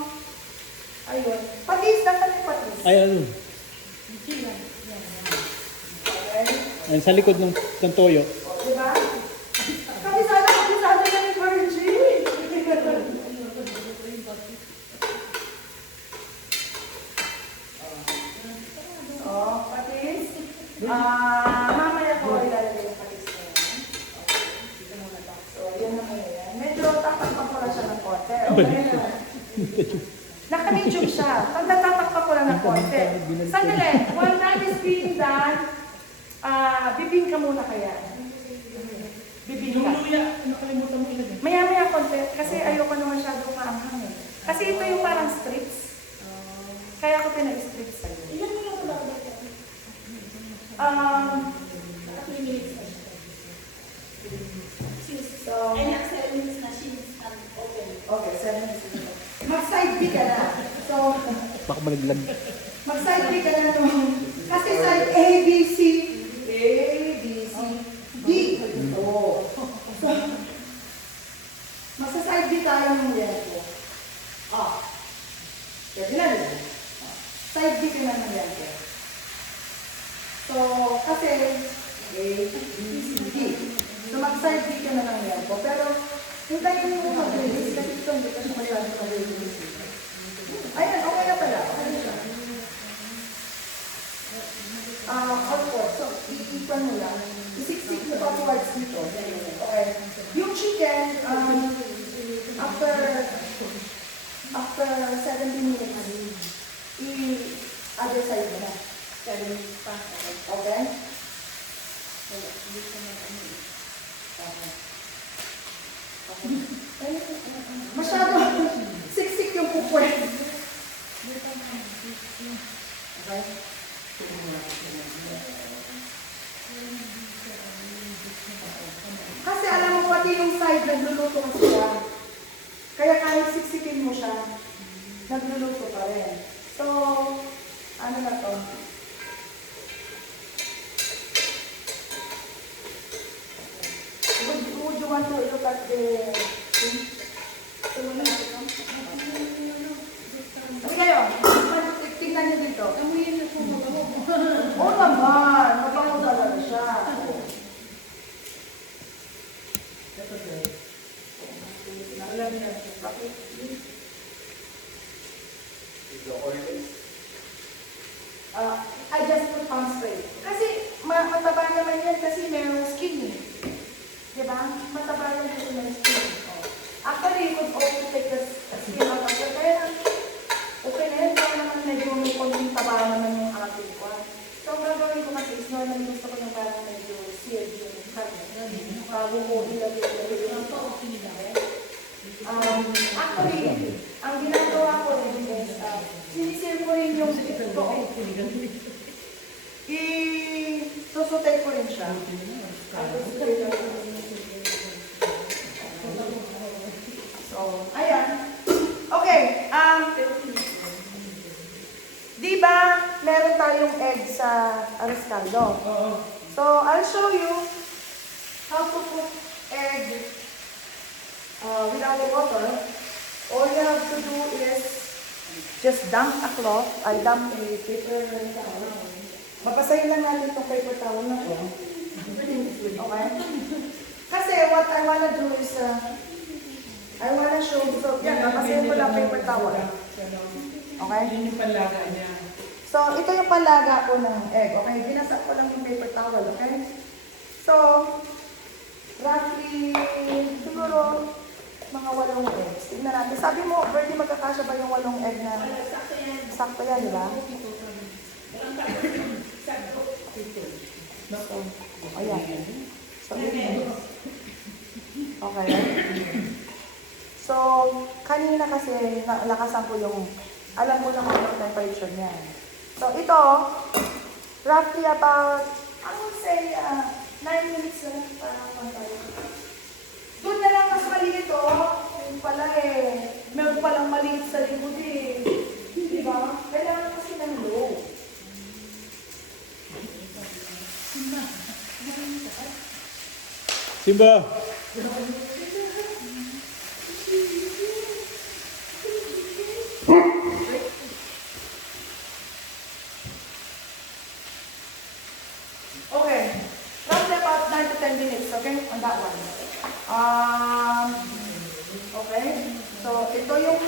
ayun. Patis, dapat yung patis. Ay, ano? Okay. Ayun, sa likod ng toyo. O, diba? Kabisado ka ni Virgin. Oh, patis. Mamaya ko ilalagay yung patis na yan. Okay. Dito muna to. So, yan naman yan. Medyo tatakpan ko lang siya ng konti. Okay na. Naka-medium siya. Pag natatakpan ko lang ng konti. Sandali, while that is being done, bibing ka muna kaya. Bibing Yung ka. luya, nakalimutan mo ilagay. Maya-maya konti, kasi ayoko na masyadong maanghang eh. Kasi ito yung parang strips. Kaya ako pinag-strips sa'yo. Ilan mo lang wala ko dito? Naka 3 minutes na siya. So, Ay, naka 7 minutes na she's open. okay, 7 minutes. Mag-side B ka na. So, Baka malaglag. mag-side B ka na nung. Kasi side A, B, C. A, B, C, D. Oh. So, magsa-side B tayo ng yelpo. Pwede na rin. Side B ka na ng yelpo. So, kasi A, B, C, D. So, mag-side B ka na ng yelpo. Pero, hintayin mo mag-release kasi ito hindi ka siya masyadong mag-release. Ayun, okay na pala. Okay na siya. Of course, so iikwan mo lang. Isiksik mo pa towards dito. Okay. Yung chicken, after 70 minutes, other side mo na. 7 minutes pa. Okay? Masyado siksik yung kukwet. Okay? Kasi alam mo pati yung side nagluluto siya. Kaya kahit siksikin mo siya, nagluluto pa rin. So, ano na to? Would you want to look at the thing? Sabi kayo, tingnan niyo dito. Amuyin na po magawa mo. Oo naman, mabango talaga siya. The oil. I just put on spray. Kasi mataba naman yan kasi merong skin eh. Diba? Mataba yan kasi may skin. Oh. Actually, you could also take the skin out of it. Kaya okay na yan. Kaya naman medyo may konting taba naman yung ating kwan. So, ang gagawin ko kasi is normally gusto ko yung parang medyo seared yung karne. Bago ko ilagay yung actually, ang ginagawa ko rin is, sinisir ko rin yung ito. Susutay ko rin siya. So, ayan. Okay, di ba meron tayong egg sa arroz caldo? So, I'll show you how to cook egg without the water. All you have to do is just dump a cloth, dump a paper towel. Babasahin lang natin itong paper towel na to. Okay? Kasi what I wanna do is, I wanna show, so yan, babasahin ko lang paper towel. Okay? Yun yung panlaga niya. So, ito yung panlaga ko ng egg. Okay? Binasa ko lang yung paper towel. Okay? So, roughly, siguro, mga 8 eggs. Tignan natin. Sabi mo, Bertie, magkakasya ba yung 8 egg na? Sakto yan. Sakto yan, di ba? Ayan. So, okay. So, kanina kasi, nalakasan ko yung, alam ko na kung ano temperature niya. So, ito, roughly about, I would say, 9 minutes na lang para pantay. Doon na lang mas maliit, oh. Yung pala eh. Meron palang maliit sa likod eh. Diba? Kailangan kasi ng low. Simba! Okay, on that one. Okay, so ito yung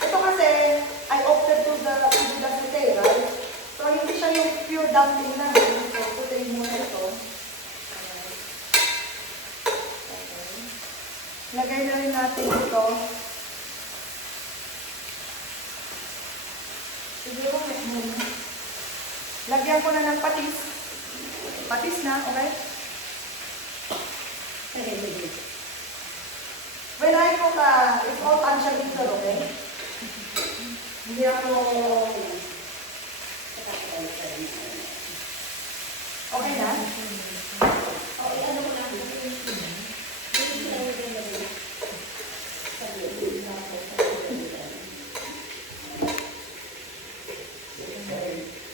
ito kasi I opted to the sauté, right? So hindi siya yung pure dumpling na. So putin muna ito. Okay. Lagay na rin natin ito. Siguro lagyan ko na ng patis. Patis na, okay? When I cook, it's all tansya little, okay? Hindi ako... Okay na? Okay, ano mo lang.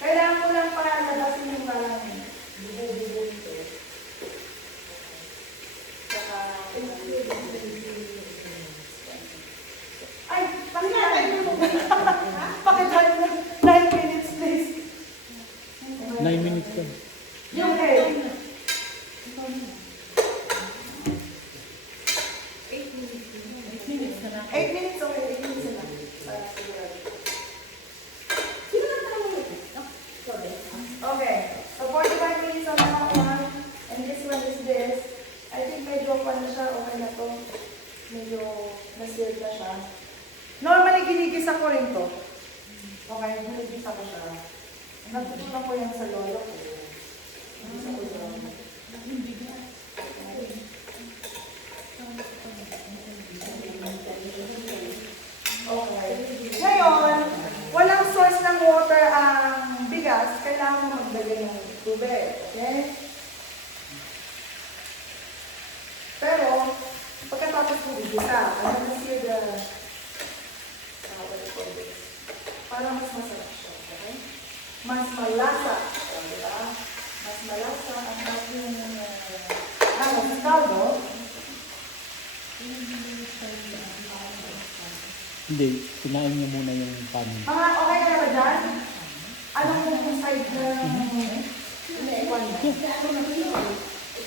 Kailangan ko lang para lalasin yung parang bubo-bubo ito. Saka... Ay! Pakitay mo! Pakitay mo! 9 minutes, please. 9 minutes ka. Yung head. 8 minutes, okay. 8 minutes na lang. Para sigurado. Okay, so 45 minutes on that one, and this one is this. I think medyo pa na siya, okay na to. Medyo na-sealed na siya. Normally, ginigisa ko rin to. Okay, ginigisa ko siya. Natutunan ko yan sa lolo ko. Ginigisa ko yun. Okay. Ngayon, walang source ng water ang bigas, kailangan mo maglagay ng tubig. Okay? Pero, pagkatapos mo igisa, alam mo siya what do you call this? Para mas masarap siya. Okay? Mas malasa. Diba? Mas malasa ang ating mas caldo. Hindi, kinain niya muna yung kanin. Mga okay ka ba dyan? Anong kung side na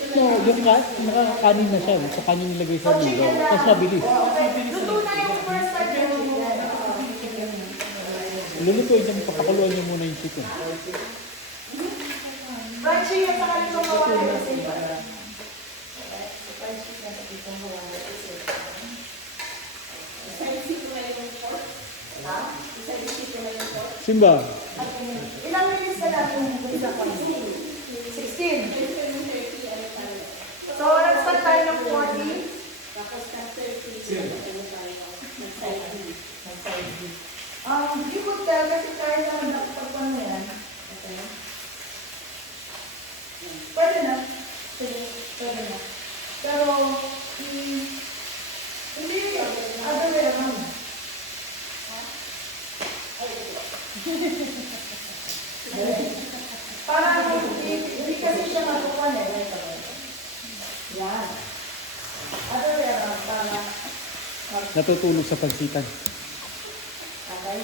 So, yung nakakanin na siya. Sa kanin nilagay sa lugaw. Mas mabilis. Okay. Luto na yung first side na Lulutuin niya, papakuluan niya muna yung chicken. fried chicken sa kanito kawali kasi. Fried chicken sa kanito kawali kasi. Ha? Simba, Ilang minutes na lang yung isa ko? 16. So, nag-start tayo ng 40. You could tell kasi kahit naman nakapagpan mo yan. Okay. Pwede na. Pwede na. Pero, hindi other way around. Parang hindi kasi siya matukuan eh. Yan. Other way around. Para natutulog sa pansitan. okay.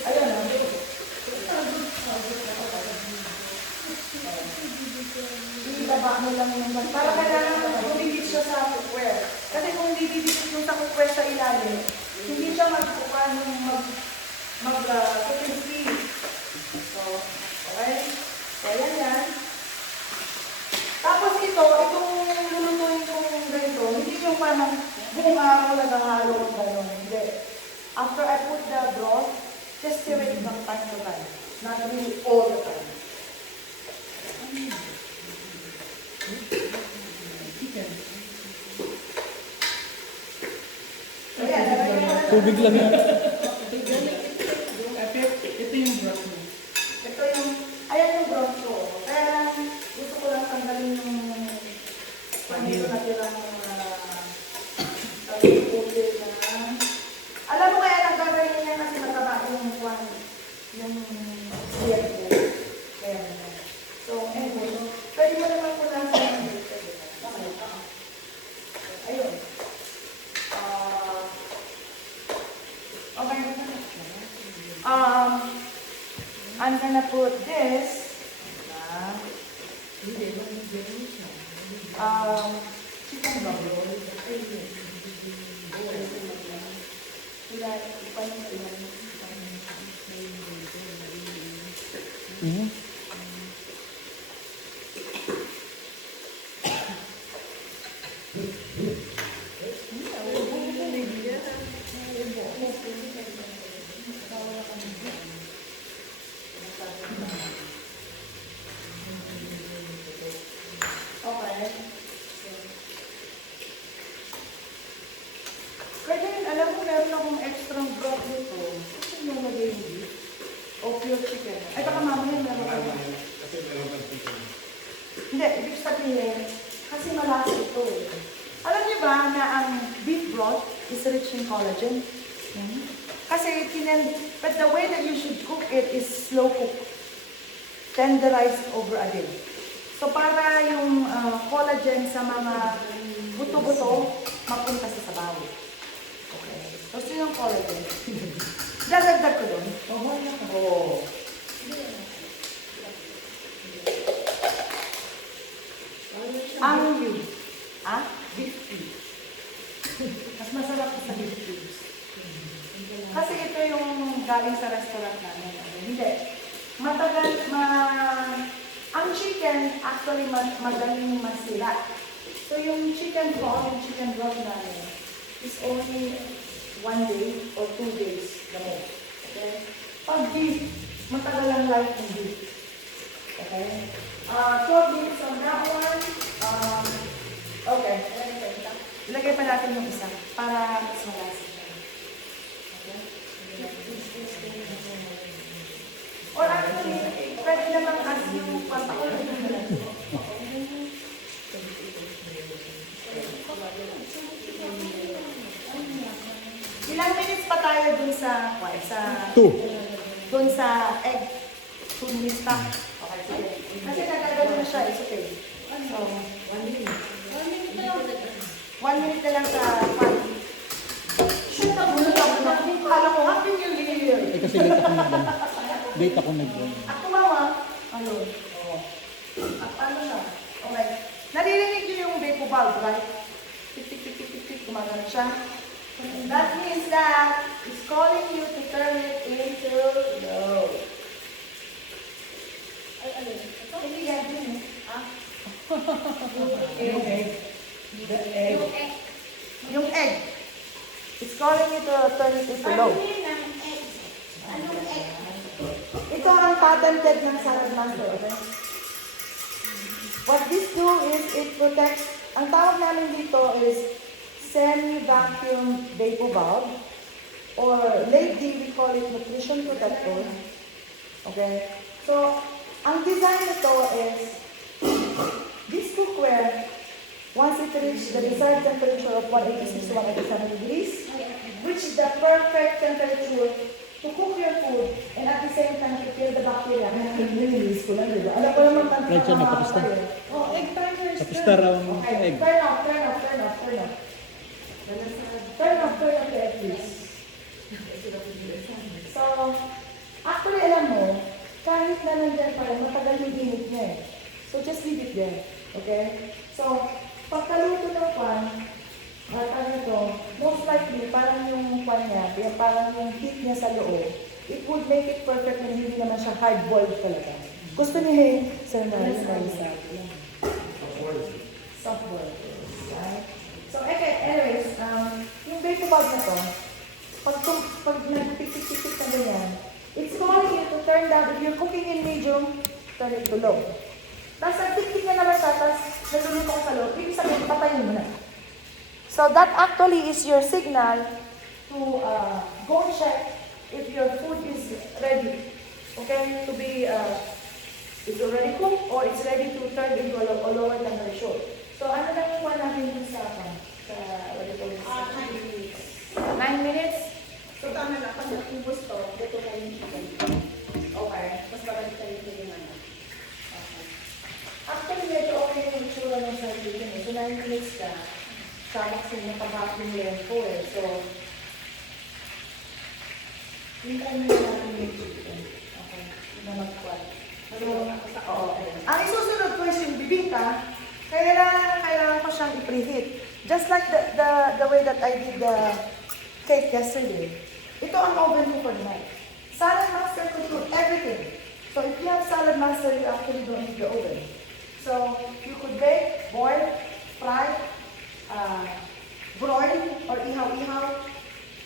Ayun na. Ibaba mo lang yung para kailangan bumibig siya sa cookware. Kasi kung hindi bibigit mo sa cookware sa ilalim, hindi siya magkukuha ng cooking speed. So, okay? So, ayan yan. Tapos itong lulutuin kong ganito, hindi yung parang buong araw na nahalo ng gano'n. Hindi. After I put the broth, just stir it from time to time. Not really all the time. So, yan. Nalagyan ko na. Tubig lang yan. Ito yung broth mo. Ito yung, ayan yung broth ko. Kaya lang, gusto ko lang tanggalin yung panito na tilang tubig na. Alam mo kaya nagkagaling niya kasi mataba yung kwan, yung siyat ko. Kaya naman. So, anyway, pwede mo naman po lang sa mga dito. Ayun. gonna put this. Chicken broth. Mhm. Okay. Kaya yun, alam mo, meron akong extra broth nito. Kasi yung lagay yung beef. O pure chicken. Ay, baka mamaya meron Mahal ako. na yun. Kasi meron kang chicken. Hindi, ibig sabihin, kasi malasa ito eh. Alam niyo ba na ang beef broth is rich in collagen? Kasi, but the way that you should cook it is slow cook. Tenderized over a day. So, para yung collagen sa mga buto-buto, mapunta sa sabaw. Okay. Gusto yung collagen. Dadagdag ko doon. Oo. Ang beef cubes. Mas masarap sa beef cubes. Kasi ito yung galing sa restaurant namin. Hindi. Ang chicken, actually, magaling masira. So, yung chicken broth namin, is only 1 day or 2 days. Okay? Pag beef, matagal ang life ng beef. Okay? 12 minutes on that one. Okay. Ilagay pa natin yung isa para mas malasa siya. Okay? Or actually, pwede naman as yung pantawal. Ilang minutes pa tayo dun sa 2. dun sa egg. 2 minutes pa. Okay, sige. Kasi nagagano na siya, it's okay. So, 1 minute. 1 minute na lang sa pan. Shit, nabulot ako na. Kala ko, Happy New Year! Eh kasi late ako nag Late ako nag Ako mama. Ano? Oo. Paano siya? Okay. Naririnig niyo yung vapo valve, right? Tik, tik, tik, tik, tik, tik. Gumagano siya. That means that it's calling you to turn it into low. Ay, ano? Ito, hindi yan din eh. Yung egg. The egg. Yung egg. It's calling you to turn it into low. Anong egg? Ito ang patented ng Salad Master, okay? What this do is it protects, ang tawag namin dito is semi-vacuum vapor valve, or lately we call it nutrition protector. Okay? So, ang design nito is this cookware, once it reaches the desired temperature of 186 to 187 degrees, which is the perfect temperature to cook your food and at the same time to kill the bacteria. Nililis ko lang, diba? Alam ko naman kang Right, siya, may tapos na. Oh, egg timer is Tapos done. na raw ang Okay, egg. turn off the egg, please. So, actually, alam mo, kahit na nandyan pa rin, matagal yung init niya eh. So, just leave it there. Okay? So, pagkaluto ng pan, at ano ito, most likely, parang yung pan niya, parang yung heat niya sa loob, it would make it perfect na hindi naman siya hard-boiled talaga. Gusto niya yung Sir Mary, soft-boiled. Right? So, okay, anyways, yung bacon bag na to, pag nag-tik-tik-tik na ganyan, it's calling you to turn down, if you're cooking in medium, turn it to low. Tapos nag-tik-tik na naman siya, tapos naluluto ko sa low, ibig sabihin, patayin mo na. So that actually is your signal to go check if your food is ready. Okay, to be it's already cooked or it's ready to turn into a lower temperature. So ano lang yung natin dun sa what do you call this? 9 minutes. So tama na, pag naubos to, dito kayo yung chicken. Okay, mas babalik kayo yung ano. Okay. Actually, medyo okay yung itsura ng sa chicken eh. So 9 minutes ka. Sama kasi yung pag-vacuum ko eh. So, hintayin mo na natin yung chicken. Okay. na magkuhan. So, oo. Ang isusunod ko is yung bibingka. Kailangan ko siyang i-preheat. Just like the way that I did the cake yesterday. Ito ang oven mo for tonight. Salad master could do everything. So if you have salad master, you actually don't need the oven. So you could bake, boil, fry, broil, or ihaw-ihaw.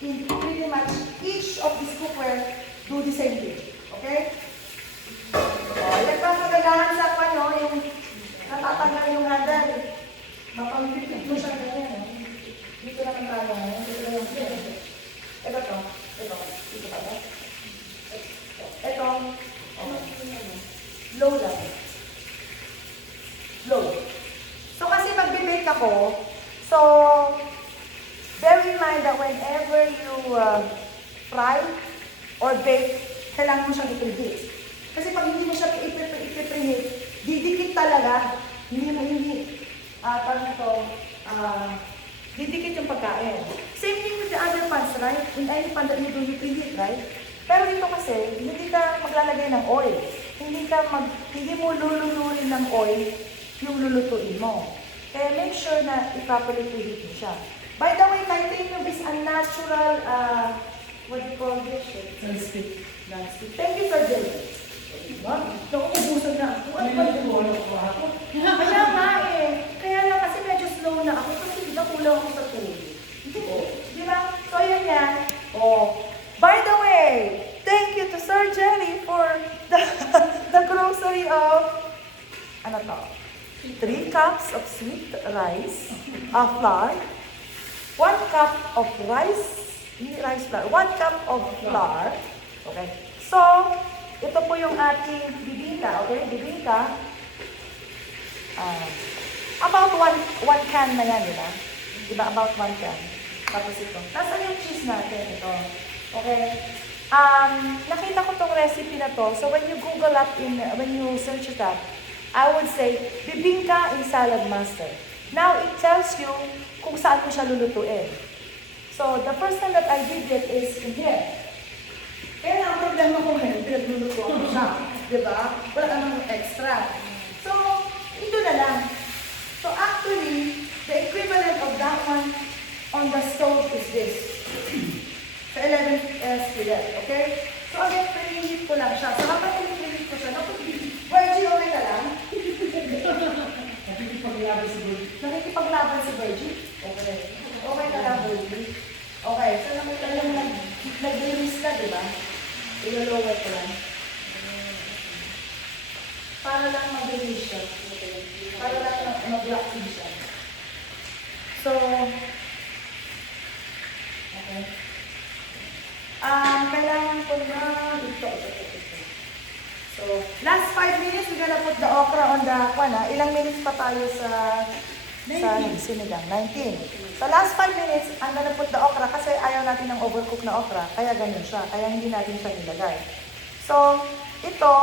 In pretty much each of these cookware do the same thing. Okay? Nagpapagalahan sa panyo yung natatanggal yung handle. Mapamipipit mo siya ganyan. Dito naman tayo ngayon. Dito na yung ito to. Ito. Dito pa ba? Ito. Low lang. Low. So kasi magbibake ako, so bear in mind that whenever you fry or bake, kailangan mo siyang i-preheat. Kasi pag hindi mo siya i-preheat, didikit talaga. Didikit yung pagkain. Same thing with the other pans, right? In any pan that you do, you preheat, right? Pero dito kasi, hindi ka maglalagay ng oil. Hindi mo lulutuin ng oil yung lulutuin mo. Kaya make sure na i-properly preheat mo siya. By the way, titanium is a natural, what do you call this? Non-stick. Thank you, Sir Jay. Diba? Nauubusan na ako. Ano ba yun? Kaya nga eh. Kaya lang kasi medyo slow na ako kasi di ba kulang ako sa tubig. Di ba? So yun yan. Oh. By the way, thank you to Sir Jerry for the grocery of, ano to? 3 cups of sweet rice, flour, 1 cup of rice, hindi rice flour, 1 cup of flour. Okay. So, ito po yung ating bibingka, okay? Bibingka. About one can na yan, di ba? Di ba? About 1 can. Tapos ito. Nasaan yung cheese natin? Ito. Okay? Nakita ko tong recipe na to. So, when you Google up, when you search it up, I would say, bibingka in salad master. Now, it tells you kung saan ko siya lulutuin. So, the first time that I did it is in here. Kaya ang problema ko ngayon, pinagluluto ako siya. Diba? Wala namang extra. So, ito na lang. So, actually, the equivalent of that one on the stove is this. Sa 11 skillet, okay? So, again, preheat ko lang siya. So, habang preheat ko siya, Virgie, okay ka lang? Nakikipaglaban si Virgie. Nakikipaglaban si Virgie? Okay. Okay ka lang, Virgie? Okay. So, nakita lang nag-release ka, di ba? I-lower ko lang. Para lang mag-release siya. Para lang mag-block siya. So, okay. Kailangan ko na ito. So, last 5 minutes, we're gonna put the okra on the, ilang minutes pa tayo sa sinigang? 19. So, last 5 minutes, I'm gonna put the okra kasi ayaw natin ng overcook na okra. Kaya ganyan siya. Kaya hindi natin siya nilagay. So, ito,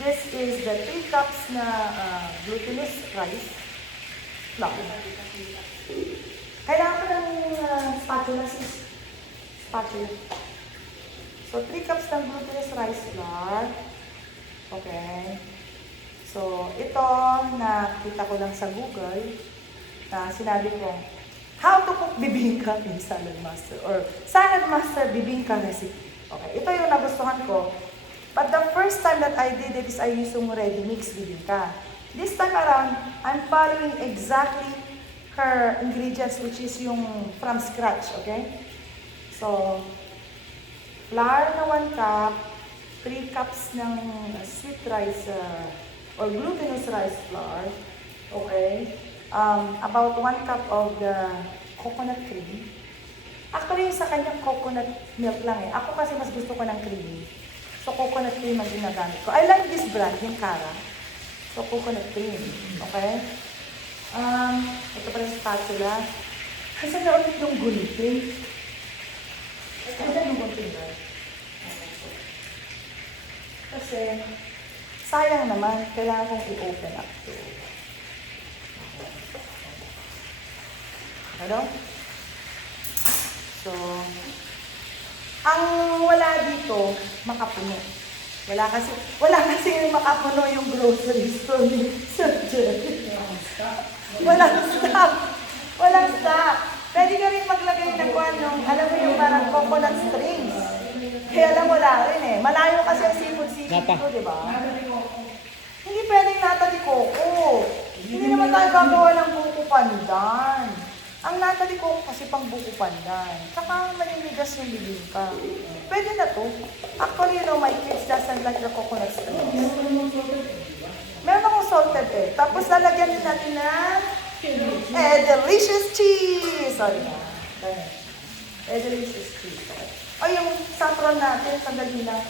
this is the 3 cups na glutinous rice flour. Kailangan ko ng spatula, sis. Spatula. So, 3 cups ng glutinous rice flour. Okay. So, ito, nakita ko lang sa Google, na sinabi ko, how to cook bibingka in Salad Master, or Salad Master bibingka recipe. Okay, ito yung nagustuhan ko. But the first time that I did it is I used yung ready mix bibingka. This time around, I'm following exactly her ingredients, which is yung from scratch, okay? So, flour na 1 cup, 3 cups ng sweet rice or glutinous rice flour, okay? About 1 cup of the coconut cream. Actually, sa kanyang coconut milk lang eh. Ako kasi mas gusto ko ng creamy. So, coconut cream ang ginagamit ko. I like this brand, yung Cara. So, coconut cream, okay? Ito pala yung spatula. Kasi na ulit yung gunting. Ano yung gunting ba? Kasi, sayang naman, kailangan kong i-open up to. Hello? So, ang wala dito, makapuno. Wala kasi yung makapuno yung grocery store ni Sir Jerry. Walang stock. Walang stock. Pwede ka rin maglagay ng yung, alam mo yung parang coconut strings. Kaya lang wala rin eh. Malayo kasi ang seafood dito, di ba? Hindi pwedeng nata di coco. Hindi naman tayo gagawa ng buko pandan. Ang nata di coco kasi pang buko pandan. Saka maninigas yung bibingka. Pwede na to. Actually, my kids doesn't like the coconut strings. Meron akong salted egg. Tapos lalagyan din natin ng delicious cheese. Sorry na. Delicious cheese. Ay, yung saffron natin, sandali lang.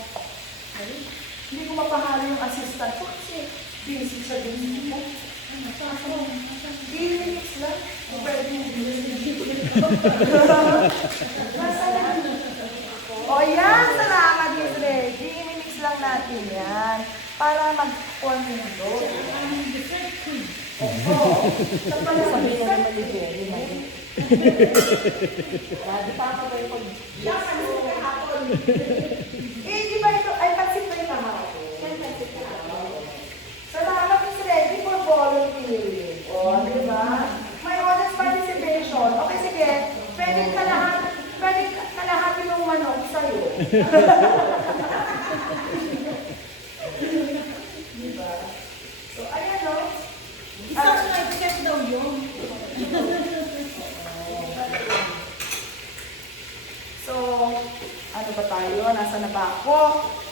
Hindi ko mapahalo yung assistant ko kasi busy sa busy ko. Mix lang. Pwede yung O yan, salamat Miss Reggie. I-mix lang natin yan. Para mag-form yung dough. Oo. Tapos sabihin na naman ni Jerry. Di pa ako ba yung pag-yes ko kahapon? Di ba ito? Ay, pansin ko yung kahapon. Salamat Miss Reggie for volunteering. O, di ba? May honest participation. Okay, sige. Pwede kalahati ng manok sa'yo. Diba? So, ayan o. Isang nag-check daw yun. So, ano ba tayo? Nasa na ba ako?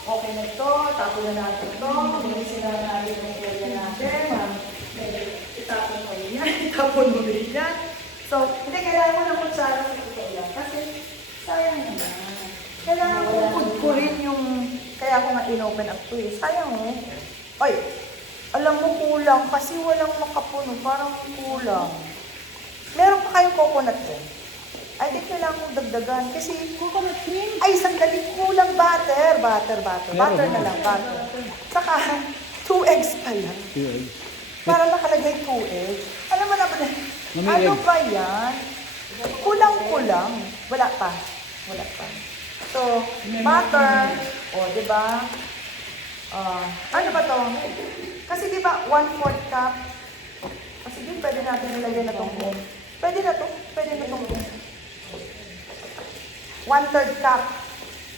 Okay na ito. Tapo na natin ito. Bilisin na natin yung area natin. Itapon mo rin yan. Itapon mo rin yan. So, hindi kailangan mo ng kutsara sa ito yan. Kasi, sayang naman. Kailangan ko rin yung, kaya ako nga in-open up to eh. Sayang eh. Ay, alam mo kulang kasi walang makapuno. Parang kulang. Meron pa kayong coconut din. I think kailangan kong dagdagan kasi Coconut cream. ay, sandali kulang butter. Butter na lang, butter. Saka, 2 eggs pa lang. Para nakalagay 2 eggs. Alam mo na ba na, ano ba yan? Kulang-kulang. Wala pa. So, butter. O, di ba? Ano ba to? Kasi di ba, 1/4 cup. Kasi di, pwede natin nilagay na itong buong. Pwede na itong buong. 1/3 cup.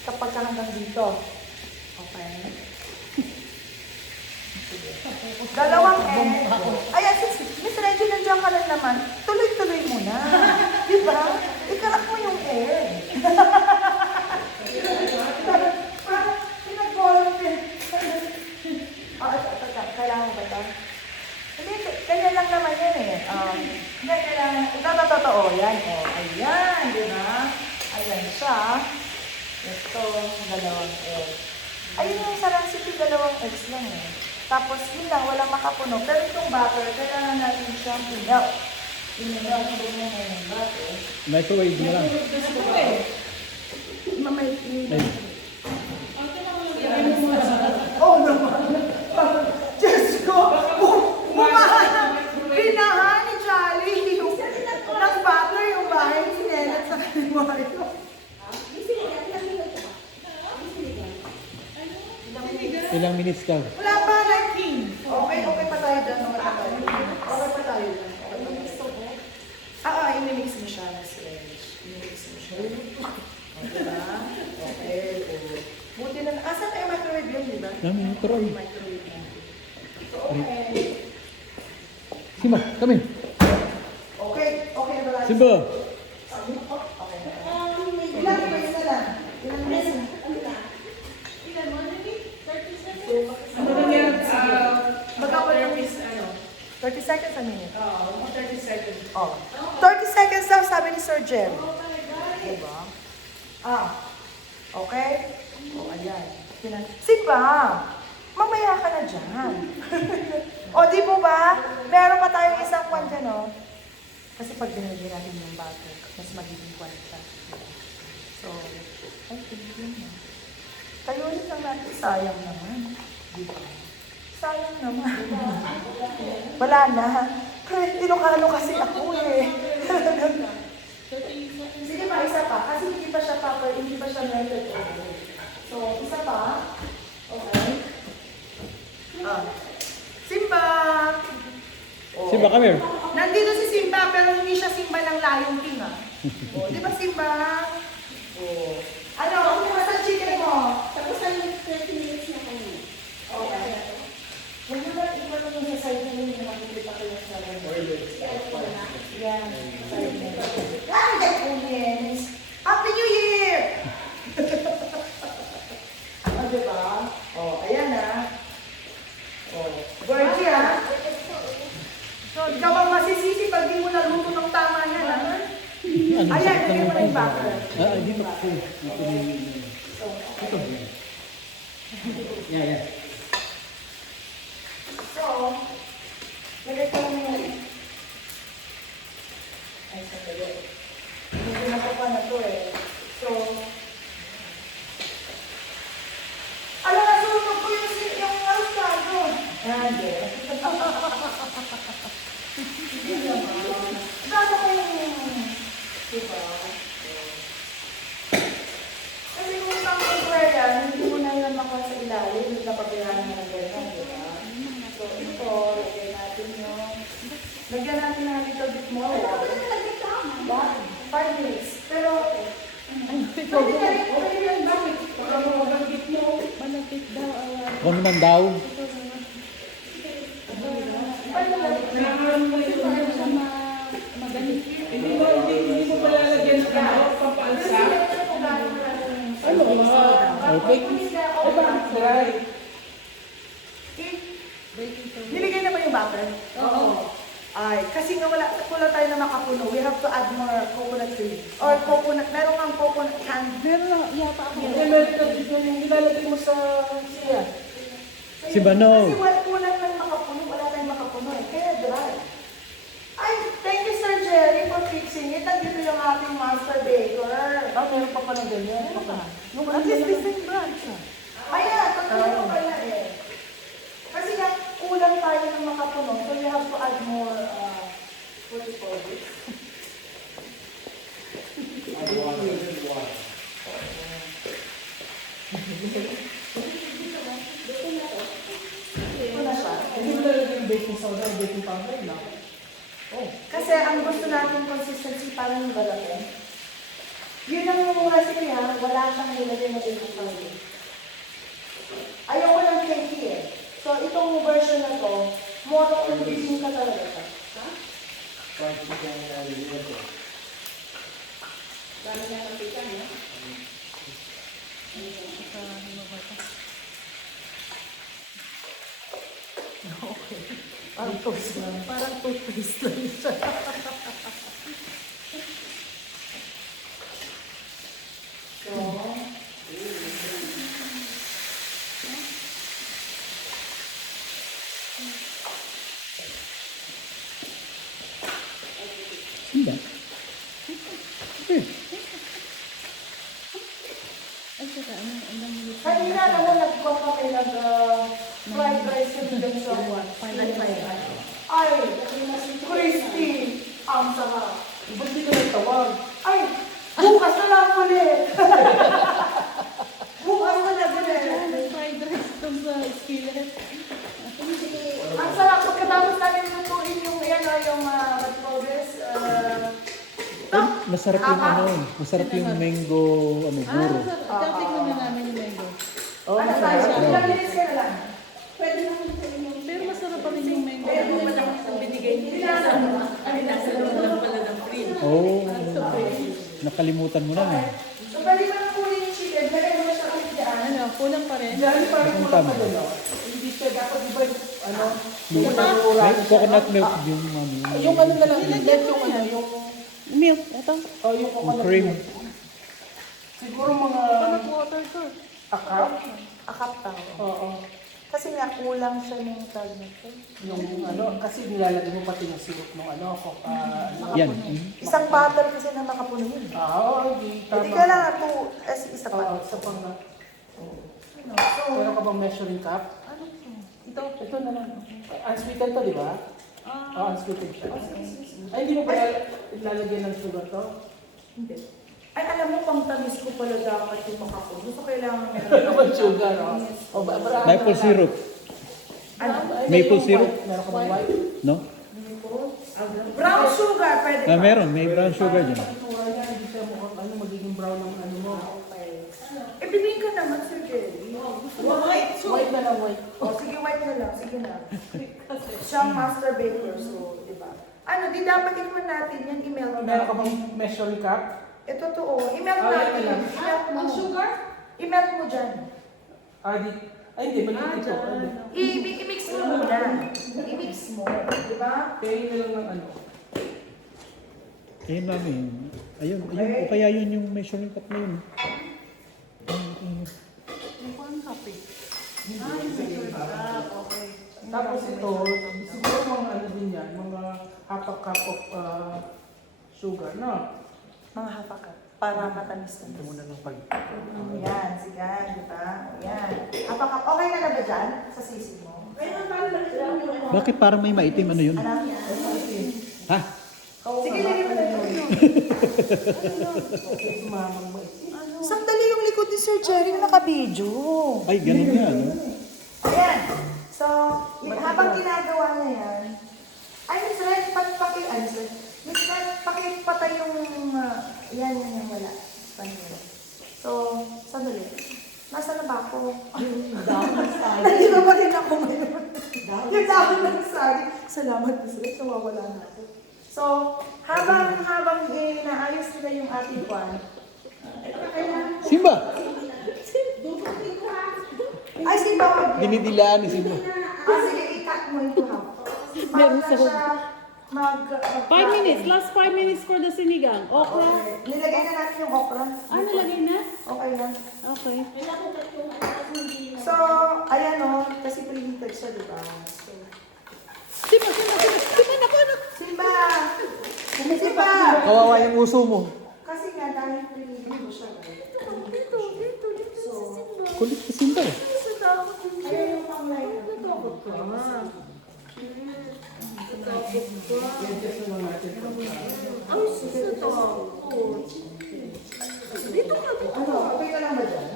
Kapag hanggang dito. Okay. Dalawang egg. Ayan, Miss Reggie, nandiyan ka lang naman. Tuloy-tuloy mo na. Di ba? Ikalak mo yung egg. Parang pinag-volunteer. Kailangan ba ito? Hindi, ganyan lang naman yan eh. Hindi, kailangan. Totoo. Yan. Ayan, di ba? Ayan siya. Ito, dalawang egg. Ayun yung sa recipe, 2 eggs lang eh. Tapos yun lang, walang makapuno. Pero itong butter, kailangan natin siyang pinap. Pinag-alagay mo na yung butter. Microwave na lang. Oh naman! Diyos ko! Pinahan ni Charlie yung ng butter yung bahay ni Sinelat sa kaniwari ko. Ilang minutes daw? Wala pa, 19. Okay pa tayo dyan. Okay pa tayo dyan. Imimix mo siya, Miss Reg. Imimix mo siya. Diba? Okay. Buti na. Asan kayo microwave yun, diba? Microwave. Microwave na. So, okay. Simba, kami. Okay na ba? Simba. Okay. Ilang minutes na lang? Ilang minutes na? Ano lang yan? Magkakaroon yung 30 seconds a minute. 30 seconds. 30 seconds daw, sabi ni Sir Jem. Diba? Okay? Ayan. Simba, mamaya ka na dyan. Di mo ba? Meron pa tayong isang kwan dyan, no? Kasi pag binigyan natin yung butter, mas magiging kwan siya. So, ay, tigil na. Tayunin lang natin, sayang naman. Diba? Sayang naman. Wala na. Ilocano kasi ako eh. Sige pa, isa pa. Kasi hindi pa siya melted. So, isa pa. Okay. come here. Nandito si Simba, pero hindi siya Simba ng Lion King, ah. O, di ba Simba? O. Ano, ang sa chicken mo? Tapos ang 30 minutes na kami. Okay. Huwag mo na iba naman sa side na yun, makikita ko yung sa Yan. Ay, kunis. Happy New Year! O, diba? O, ayan ah. O, Virgie ah. So, ikaw ang masisisi pag di mo naluto ng tama yan ah. Ano, Ayan, sakit lagyan mo na lang yung butter. dito po. Ito. Yeah. So, lagay ko lang yung... Ay, sandali. Hindi na ko pa na to eh. So, alam na, sunog ko yung avocado. Hindi. Gano ko yung... Diba? Kasi kung tamang prayer, hindi mo na yung makuha sa ilalim, hindi na pabayaan na ng ganyan, diba? So, ito, lagyan natin yung... Lagyan natin na little bit more. Ba? 5 minutes. Pero, pwede ka rin, pwede rin, bakit? Wala mo mabanggit mo. Malapit daw. Ako naman daw. Hindi mo pala lagyan ng pampalsa. Ano nga? Okay. Try. Niligay na ba yung butter? Oo. Ay, kasi nga wala tayo na makapuno. We have to add more coconut cream. Or coconut, meron kang coconut candy. Meron na yata ako. Yung nilalagay mo sa siya. Si Bano. Kasi wala tayong makapuno, wala tayong makapuno eh. Kaya dry. Ay, thank you Sir Jerry for fixing it. Nandito yung ating master baker. Meron pa pala ganyan. At least the same branch. Ayan, tatlo ko pala eh. Kasi nga, kulang tayo ng makapuno, so you have to add more, what do you call this? Ito na siya. Hindi mo lalagyan yung baking soda, baking powder, no? Kasi ang gusto natin consistency parang balapin. Yun ang recipe ha, wala siyang nilagay na baking powder. Ayoko ng cakey eh. So itong version na to, more of the baking ka talaga siya. Ha? Dami na ng pita, no? Parang toast lang. Parang toothpaste lang siya. So, Simba. kanina alam mo, nag-cook kami fried rice kami dun sa Ay, crispy. Ang sarap. Ba't di ka nagtawag? Ay, bukas na lang ulit. Bukas na lang ulit. Fried rice itong sa skillet. Ang sarap. Pagkatapos namin lutuin yung, yung, what do you call this? Masarap yung masarap yung mango, guro. Ikaw na namin yung mango. Ano tayo? Ilang minutes ka na lang? Pwede naman sa inyo. Pero masarap pa rin yung mango. Pero walang ang binigay niya. Ay, nasa loob lang pala ng cream. Oh, nakalimutan mo na. So, pwede mo na kunin yung chicken. Lagay mo siya ulit dyan. Ano, kulang pa rin. Dahil parang Kung kulang tama. pa doon. Hindi siya dapat iba May coconut milk yung mami. Yung ano na lang, yung ano, yung... Milk, ito. Oh, yung Yung coconut cream. milk. Siguro mga Coconut water to. akap. Akap tao. Oo. Kasi nga kulang siya ng tag na to. Yung ano, kasi nilalagay mo pati yung syrup ng ano, Yan. Isang bottle kasi na makapuno yun. hindi. Hindi ka lang ito as isa Oo, pa. sa pang... So, Meron ka bang measuring cup? ano to? Ito na lang. Unsweetened to, di ba? Unsweetened siya. Ay, hindi mo pala ilalagay ng sugar to? Hindi. Ay, alam mo, pang tamis ko pala dapat yung makapuno. So, kailangan Ano meron. ba sugar? O, Maple syrup. Ano? Maple syrup? Meron ka bang white? No? Maple? Brown sugar, pwede Ah, pa. meron. May brown sugar dyan. Patutuwa niya, hindi siya mukhang magiging brown ang ano mo. Eh, piliin ka naman, Sir Jerry. White na lang, white. O, sige, white na lang. Sige na. Siya ang master baker, so, di ba? Ano, di dapat ikman natin yan. Email mo Meron ka natin. bang measuring cup? Eh, totoo. Email Ah, natin. yan lang. Email mo. Sugar? Email mo dyan. Ay, hindi, maliit ito. Ano? I-mix mo muna. I-mix mo. Di ba? Kaya na lang ng ano. Ayun namin. Ayun. O kaya yun yung measuring cup na yun. Tapos ito, siguro mga ano din yan, mga half a cup of sugar, no? Mga hapaka. Para matamis-tamis. Ito muna ng pag... Yan, sige, di ba? Yan. Hapaka. Okay na ba dyan? Sa sisi mo? Bakit parang may maitim? Ano yun? Alam? Ha? Sige, lagyan mo na yun. Okay, sumamang mo. Sandali yung likod ni Sir Jerry na naka-video. Ay, ganun nga. No? Ayan. So, habang ginagawa niya yan, ay, Miss Ren, Miss Ren, pakipatay yung, yan yung wala. Paniro. So, sandali. Nasaan na ba ako? Nandito pa rin ako ngayon. Yung dahon ng saging. Salamat, Miss Ren, nawawala na ako. So, habang inaayos nila yung ating kwan, Simba! ay, sige ba? Dinidilaan ni Simba. Sige, i-cut mo ito ha. Meron sa siya 5 minutes. Last 5 minutes for the sinigang. Okra. Okay. Nilagay na natin yung okra. Ah, nalagay na? Okay na. Okay. So, ayan o. Kasi preheated siya, di ba? So, Simba, naku. Simba! Simba! Kawawa yung uso mo. Kasi nga, dahil preheated mo siya. Dito. So, Kulit si Simba eh. ayan yung pang-light. I-adjust na lang natin. Ano, okay ka lang ba dyan?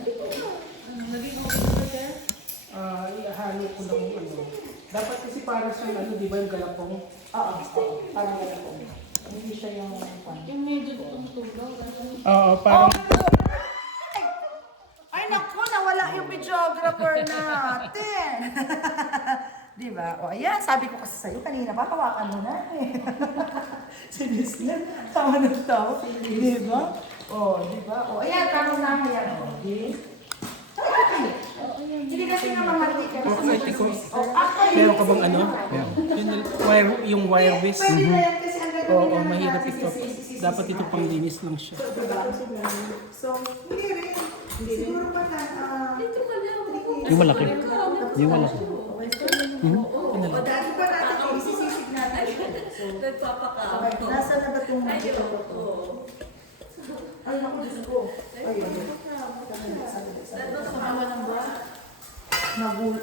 Ihalo ko lang yung ano. Dapat kasi para sa ano, di ba yung galapong? Oo, parang ganun po. Hindi siya yung pan. Yung medyo tumutugaw. Oo, parang... Ay, naku, nawala yung videographer natin. Di ba? O, ayan, sabi ko kasi sa'yo kanina, papawakan mo na eh. Sinis na, tawa ng tawa. Di ba? O, di ba? O, ayan, tamang na yan. O, di? Hindi kasi nga mamantika. Meron ka bang ano? Yung wire base? Pwede na yan kasi ang gagawin Oo, naman mahirap natin ito. is Dapat ito pang linis lang siya. So, hindi rin. Siguro pa na, Yung malaki. Yung malaki. o dati pa natin, isisisig natin. So, Nagpapakaw. okay, nasa na ba itong ito? Ay, naku, Diyos ko. Ayun.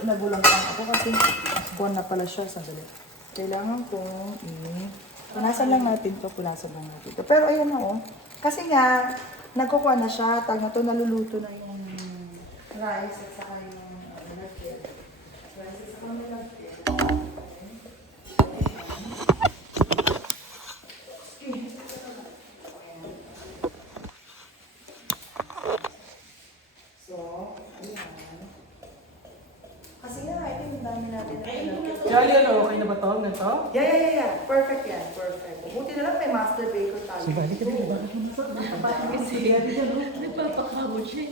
Nagulang pa ako kasi buwan na pala siya. Sandali. Kailangan kong punasan lang natin to. Punasan lang natin to. Pero ayun na oh. Kasi nga, nagkukuha na siya. Tag na to, naluluto na yung rice at saka yung nilagyan. Rice at saka nilagyan. So, ayan. Kasi nga, I think ang dami natin na Kaya yan, okay na ba ito? Ganito? Yeah. Perfect yan. Perfect. Buti na lang may master baker tayo. Kasi nagpapakaw siya.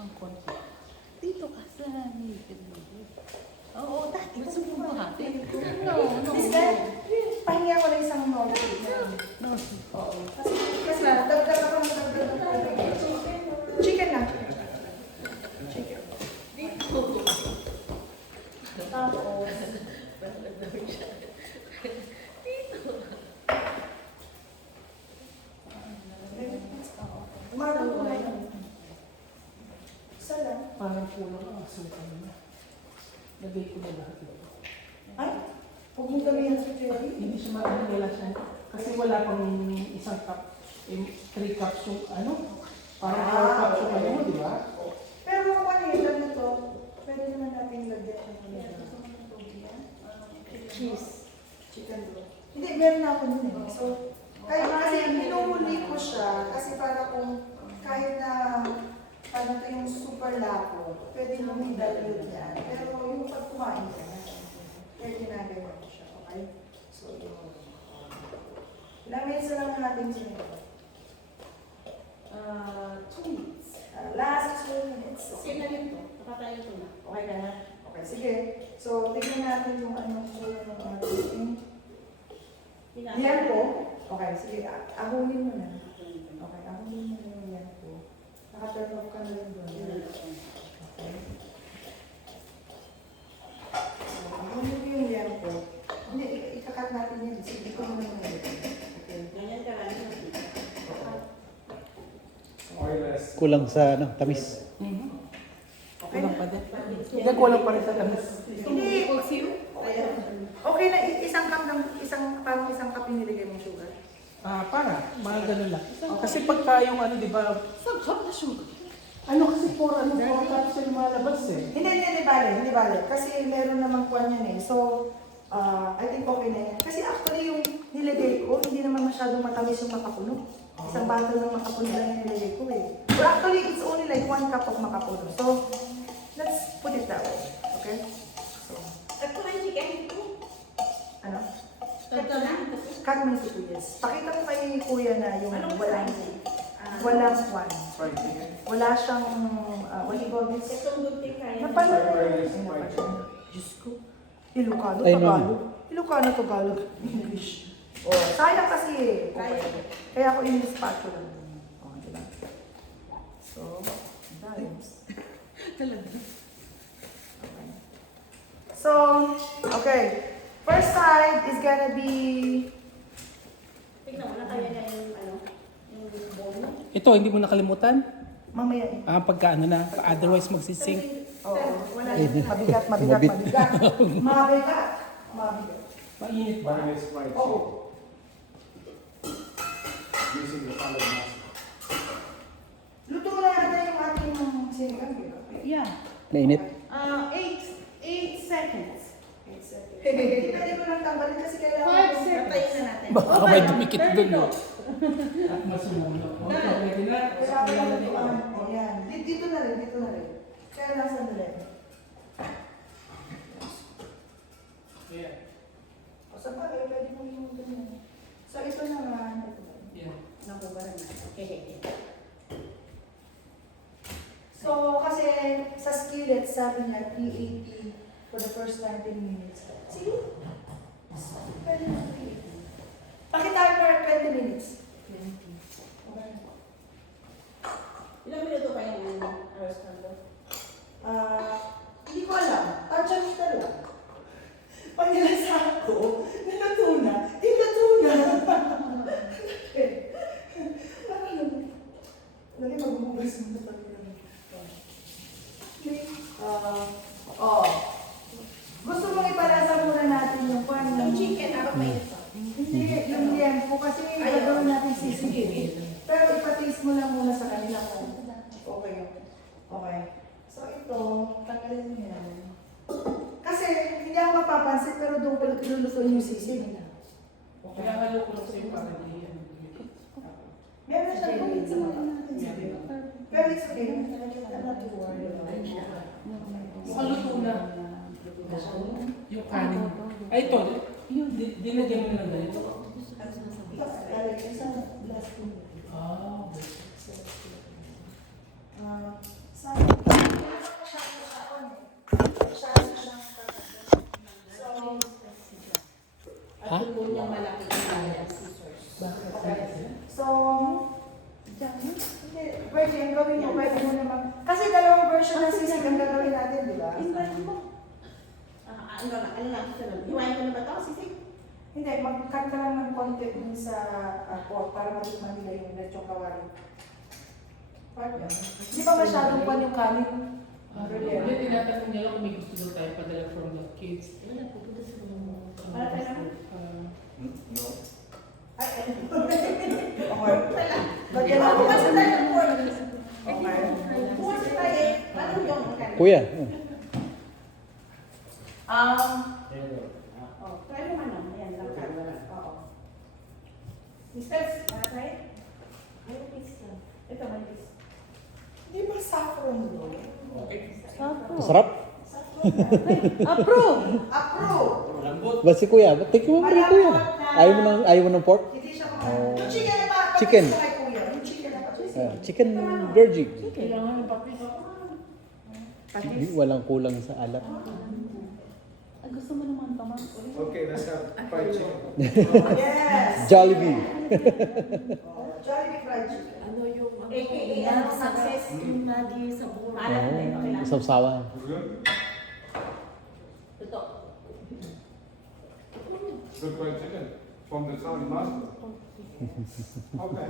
Ang konti. Dito ka sa Oo, dati. Gusto mo buhati? Miss Ben, pahinga ko na isang note. Oo. Kasi dagdag ako ng dagdag. Chicken lang. Chicken. Tapos, umaga ko na yun. Isa lang. Parang kulang ang asukan niya. Lagay ko na lahat ito. Ay, huwag mo gamihan sa Jerry. Hindi siya maano nila siya. Kasi wala pang isang cup. 3 cups yung ano? Parang half yung ano mo, di ba? Pero kung ano yun, lang ito, pwede naman natin lagyan ng cheese. Chicken broth. Hindi, meron na ako nun eh. So, kasi pinuhuli ko siya, kasi para kung kahit na parang ito yung super lapo, pwede mo i-dilute yan. Pero yung pag kumain ka na, kaya ginagawa ko siya, okay? So, ilang minutes na lang natin siya. 2 minutes. Last 2 minutes. Sige na rin to. Nakatayo ko na. Okay ka na? Okay, sige. So, tignan natin yung ano ng ating yan po. Okay, sige. Ahunin mo na. Okay, ahunin mo na yung yan po. Naka-turn off ka na rin doon. Okay. So, ahunin mo yung yan po. Hindi, ikakat natin yan. Sige, ikaw mo naman yun. Okay. Ganyan ka lang. Oilless. Kulang sa ano, tamis. Okay Kulang na. pa din. Hindi, kulang pa rin sa tamis. Hindi. Okay na, parang isang cup yung nilagay mong sugar. Para, mga ganun lang. Kasi pagka yung ano, di ba, ano kasi for cups yung lumalabas eh. Hindi bale. Kasi meron namang kwan yan eh. So, I think okay na yan. Kasi actually yung nilagay ko, hindi naman masyadong matamis yung makapuno. Isang bottle ng makapuno lang yung nilagay ko eh. But actually, it's only like 1 cup of makapuno. So, let's put it that way. Okay? So, At ko na yung chicken ito. ano? Ito na. Cut mo yung sibuyas. Pakita mo kay kuya na yung Anong walang kwan. Fried chicken. Wala siyang, what do you call this? Itong gunting kaya. Napanood ko. Fried Ay, chicken. napanood. Diyos ko. Ilocano, Ay, Tagalog. Ilocano, Tagalog. English. Oh, sayang kasi eh. Okay. Kaya ako in-spatula. Oh, diba? So, dimes. Talaga. Okay. So, okay. First side is gonna be... Tignan mo na kaya niya yung ano, yung bono. Ito, hindi mo nakalimutan? Mamaya eh. Pagka ano na, otherwise magsisink. Oo. Wala Mabigat. Mabit. Mabigat. Mainit ba? Oilless fried Oo. chicken. Using the salad mask. Luto na yata yung ating sinigang, di ba? Yeah. Mainit. 8 seconds. Pwede ko lang tambalin kasi kailangan... 5 seconds. Patayin na natin. Baka may dumikit Turn doon. it No? off. At masumuno. Okay, pwede na. Kailangan ko lang lutuan. Ayan. Dito na rin. Kaya lang sandali. Yeah. O sa bagay, pwede mo yung ganyan. So ito naman, ito ba? Yeah. Nakubaran na. Okay. So kasi sa skillet, sabi niya, 380 for the first 19 minutes. Sige. So, pwede na 380. Pakita for 20 minutes. Okay. Ilang minuto pa yung arroz caldo? Hindi ko alam. Tansya lang. Pag nilasa ko, niluto na. Okay. Lagi magbubugas mo ito. Gusto mong ipalasa muna natin yung pan. Yung chicken, harap mainit pa. Hindi, yung liempo kasi gagawin natin sisigil. Pero ipatis mo lang muna sa kanila kung okay. Okay. So ito, tanggalin mo yan. Kasi hindi ako mapapansin pero doon ko ilulutuin yung sisig. Kailangan ko lang sa'yo para hindi yan. Meron siya kung sa mga natin. Pero it's okay. Not to worry about it. Mukhang luto na. Yung kanin. Ay, ito. Dinagyan mo na lang ganito. Lalagyan sa glass ko. Ah, At yung bunyang malaki yung kaya. So, pwede yung gawin mo, pwede mo naman. Kasi dalawang version ng sisig ang gagawin natin, di ba? Ano na, sunod. Hiwain ko na ba ito, sisig? Hindi, mag-cut ka lang ng konti dun sa pork para matikman nila yung lechong kawali. Part yan. Hindi pa masyadong pan yung kanin. Hindi, tinatanong niya lang kung may gusto daw tayo padala from the kids. Wala, pupunta sa mga. Para tayo naman. No. Ay, okay. Wala. Lagyan natin Bukas sa na tayo ng pork. Kuya. There you go. Try mo man, ayan, langkat. Oo. Mister, try? Ito, may piece. Di ba saffron doon? Masarap? Approve! Approve! Ba si Kuya? Tingnan mo rin Kuya. Ayaw mo ng pork? Hindi siya Oh. Yung chicken na pa. Chicken. Kay Kuya. Yung chicken na pa. Chicken virgin. Kailangan ng papis. Walang kulang sa alat. Ay, gusto mo naman, Tomas? Okay, let's have fried chicken. Yes! Jollibee. Jollibee fried chicken. Ano yung AKA, success. yung body sa buwan. Oh, sawsawan. Good? Ito. Good fried chicken. From the Saudi master. Okay.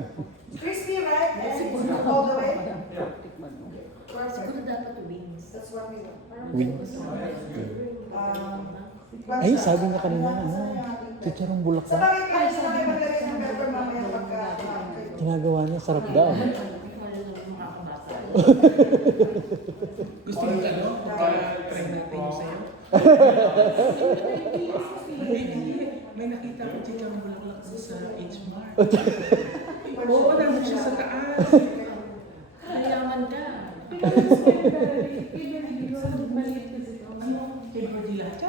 Crispy, right? And all the way? Yeah. Siguro dapat wings. That's what we want. Wings. Ay, Ay, sabi niya kanina, chicharong Sa bulaklak. bagay, pwede sila kayo maglagay ng pepper mamaya pagka... Ginagawa niya, sarap daw. Gusto mo ano? Try natin yung sa'yo. May nakita ko chicharong bulaklak sa H-Mart. Oo, nandun siya sa taas. Mayaman ka. Favorite dilata?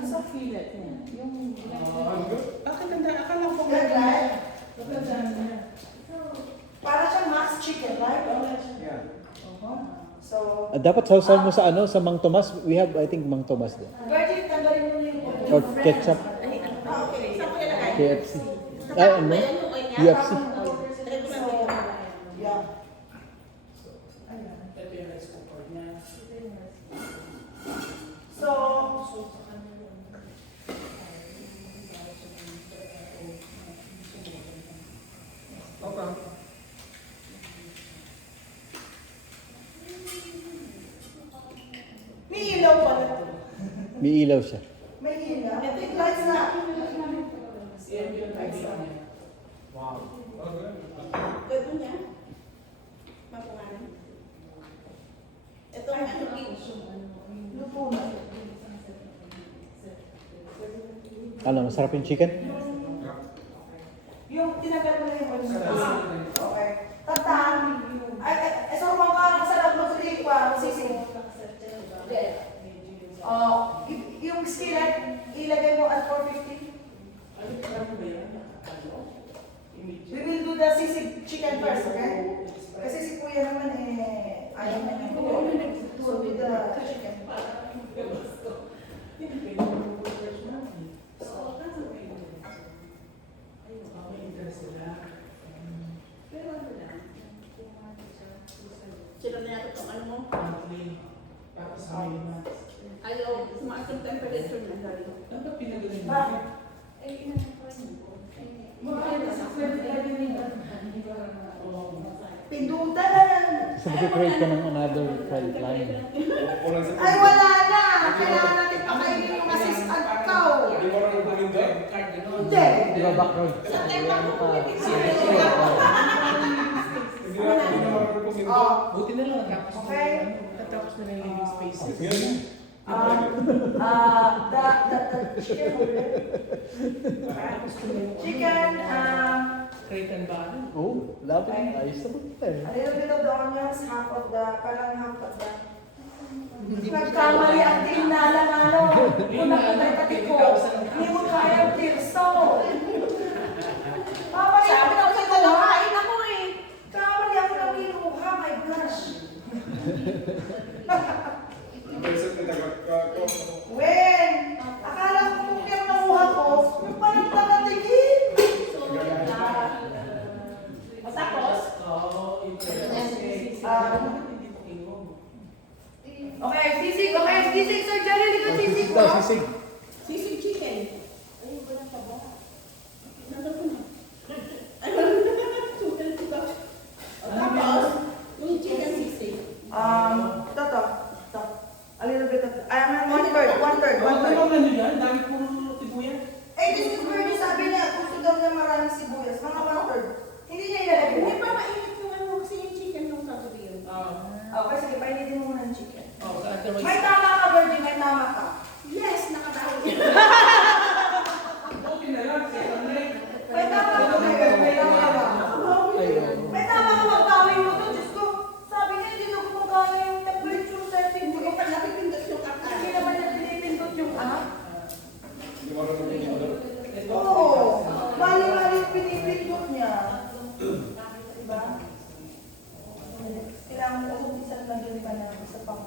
Sa fillet niya. Yung... I'm good. Bakit akala ko Good, right? niya. Para siyang max chicken, right? Yeah. So, Dapat sausaw mo sa ano, sa Mang Tomas. We have, I think, Mang Tomas din. Virgin, tanggalin mo na yung... Or ketchup, Okay. KFC. Ay, ano? UFC. So, yeah. Ito yung rice cooker niya. So, Okay. may ilaw pala. May ilaw siya. May ilaw. I think lights na. Yan yung lights niya. Wow. Okay. Ito niya. Mapungalan. Ito ang lupo na. Ano, masarap yung chicken? Yung tinagal mo na yung okay. Tatang. Ay, so mga kasarap mo tuloy pa, sisig. Yung skillet, ilagay mo at 450. We will do the sisig chicken first, okay? Kasi si Kuya naman ayaw na niya. So with the chicken. Sila na yata itong ano mo. Tapos may nuts. Ayaw, tumaas yung temperature na. Dapat pinagaling mo. Ba? Pinduta lang. Kasi mag-create ka ng another fried line. Ay, wala na! Kailangan natin pakainin yung assistant ko. Di mo rin pumindo? Hindi. Di ba background? Hindi mo rin pumindo? Oh, Buti na lang, tapos Okay. natapos na yung living spaces. Ngayon, the chicken chicken, Crate and barrel. Oh, love it. Ayos na ba eh. a little bit of the onions, half of the, parang half of the, nagkamali ang tinala nga no. Unang patay pati ko, hindi mo kaya tirso. Kamali ako ng kinuha. ako eh. Kamali ako ng kinuha, my gosh. When, akala ko kung kaya nakuha ko, yung parang takatigin. Tapos, okay, sisig, Sir Jerry, dito sisig Ito, ko. sisig. Sisig chicken. Tapos, Yung chicken sisig. ito. A little bit of, one third. Ano naman nila? Ang dami puro sibuyas. This is Bernie, sabi niya, gusto daw niya maraming sibuyas, mga one third. Hindi niya ilalagay. Hindi pa mainit yung ano kasi yung chicken nung natin May tama ka, Virgin, may tama ka. Yes, nakatawag. Okay na yan, second leg. May tama ka, may tama ka. Ayun. May tama ka, magkawin mo to. Diyos ko, sabi niya, hindi na gumagana yung temperature setting. Hindi ko pa napipindot yung kaka. Hindi naman niya pinipindot yung app. Di ba rin yung mother? Oo. Bali-bali pinipindot niya. Diba? Kailangan mo umpisan lang yung iba na isa pang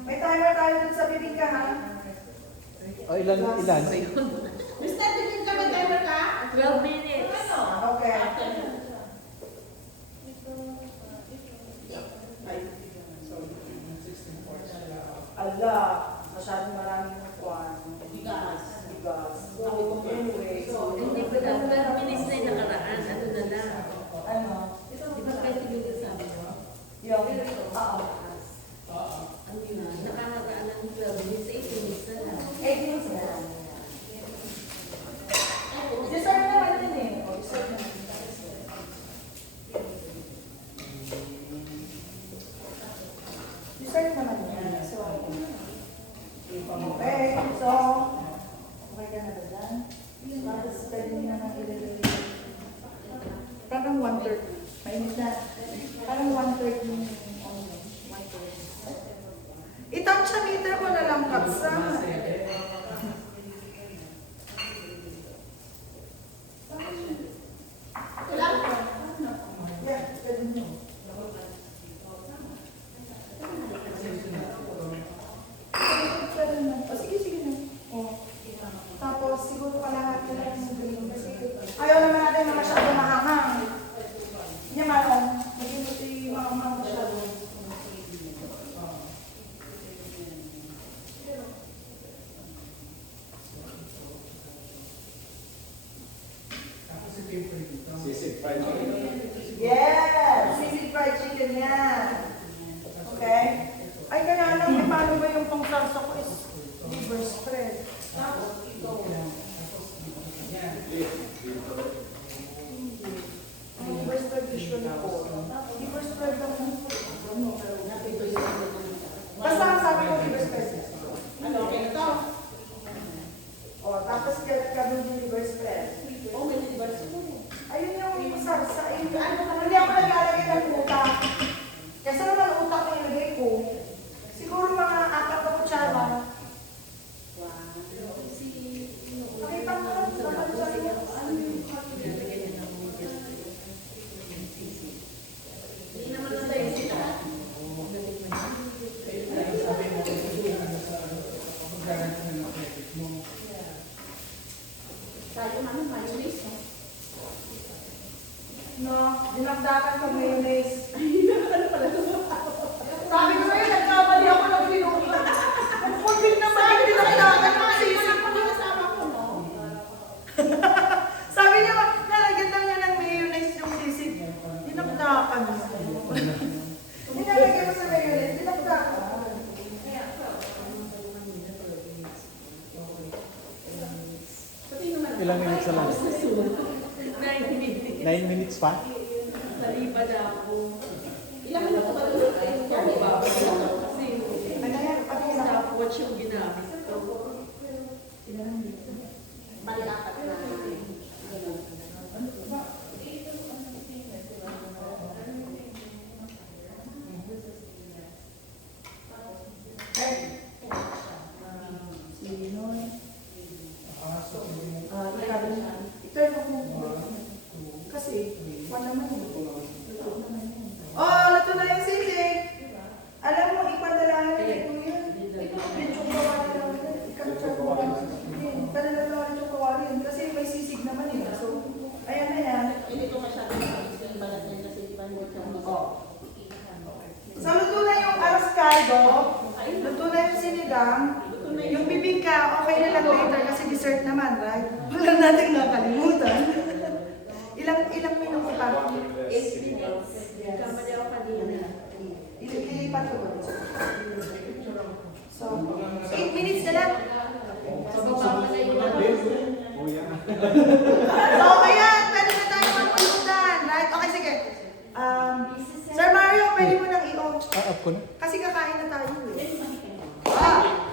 may timer tayo dun sa bibig ka, ha? O, ilan? Mr. Tingin ka ba timer ka? 12 minutes. Okay. Ala, masyadong maraming kwan. Bigas. Anyway, so, Hindi pa daw. 12 minutes na yung nakaraan. Ano na lang. ano? Di ba 20 minutes sabi mo? Yung, oo. Ano yun? Nakakaraan ng 12 minutes. 8 minutes na lang. 8 minutes na lang. Deserve naman yun eh. O, deserve naman. Deserve naman yan. So, okay. So, okay ka na ba dyan? Tapos, pwede nyo naman ilagay. Parang 1/3. Mainit na. Parang 1/3 yung 1/3. Itang-meter mo na lang, Kapsa. Yeah, pwede nyo. Pwede na. O, sige na. O. Tapos, siguro kalahati lang yung green kasi ayaw naman natin na masyado mahangang. Hindi naman, maging buti mahangang masyado. Sisig fried chicken. Yes! Sisig fried chicken yan. Okay? Ay, kaya lang, eh, paano ba yung pang-salsa ko is liver spread? Liver spread usually po. Liver spread lang. Basta ang sabi ko liver spread. Ano, okay na to? O, tapos gagawin yung liver spread. Oh, may liver spread. Ayun yung salsa. Hindi ako naglalagay ng utak. Kasi naman utak na ilagay ko. Siguro mga 4 na kutsara. Pakita mo lang sa salsa niya. Ano yung Hindi naman na tayo sila. Tayo naman mayonnaise, no? no, dinagdagan ko mayonnaise. Sabi ko sa'yo, nagkamali ako ng pinuha. Ang pagpil naman, dinagdagan ko kasi sabi niya, nalagyan daw niya ng mayonnaise yung sisig. Dinagdagan mo. Nilalagay mo sa mayonnaise, dinagdagan. Ilang minutes na lang? 9 minutes. 9 minutes pa? Nalipa na ako. Ilang minuto ba ito? Kasi, Ano yan? Pati na. stopwatch yung ginamit ko. Malakat na. I-turn off mo. Kasi, wala naman yun. Oh, luto na yung sisig. Alam mo, ipadala na rin yun. Yung chokawari lang yun. Ipadala lang yung chokawari yun. Kasi may sisig naman yun. So, ayan na yan. Hindi ko masyado nakikita yung balat niya kasi di ba hindi ko Oh. So, luto na yung aros caldo. Luto na yung sinigang. Yung bibingka, okay na lang later kasi dessert naman, right? Wala natin nakalimutan. Ilang minuto pa? 8 minutes. Kamali ako kanina. Ililipat ko ba? So, 8 minutes na lang. So, baba na yung ano. Oh, yeah. So, ayan, pwede na tayo magpulutan, right? Okay, sige. ko na. Kasi kakain na tayo eh.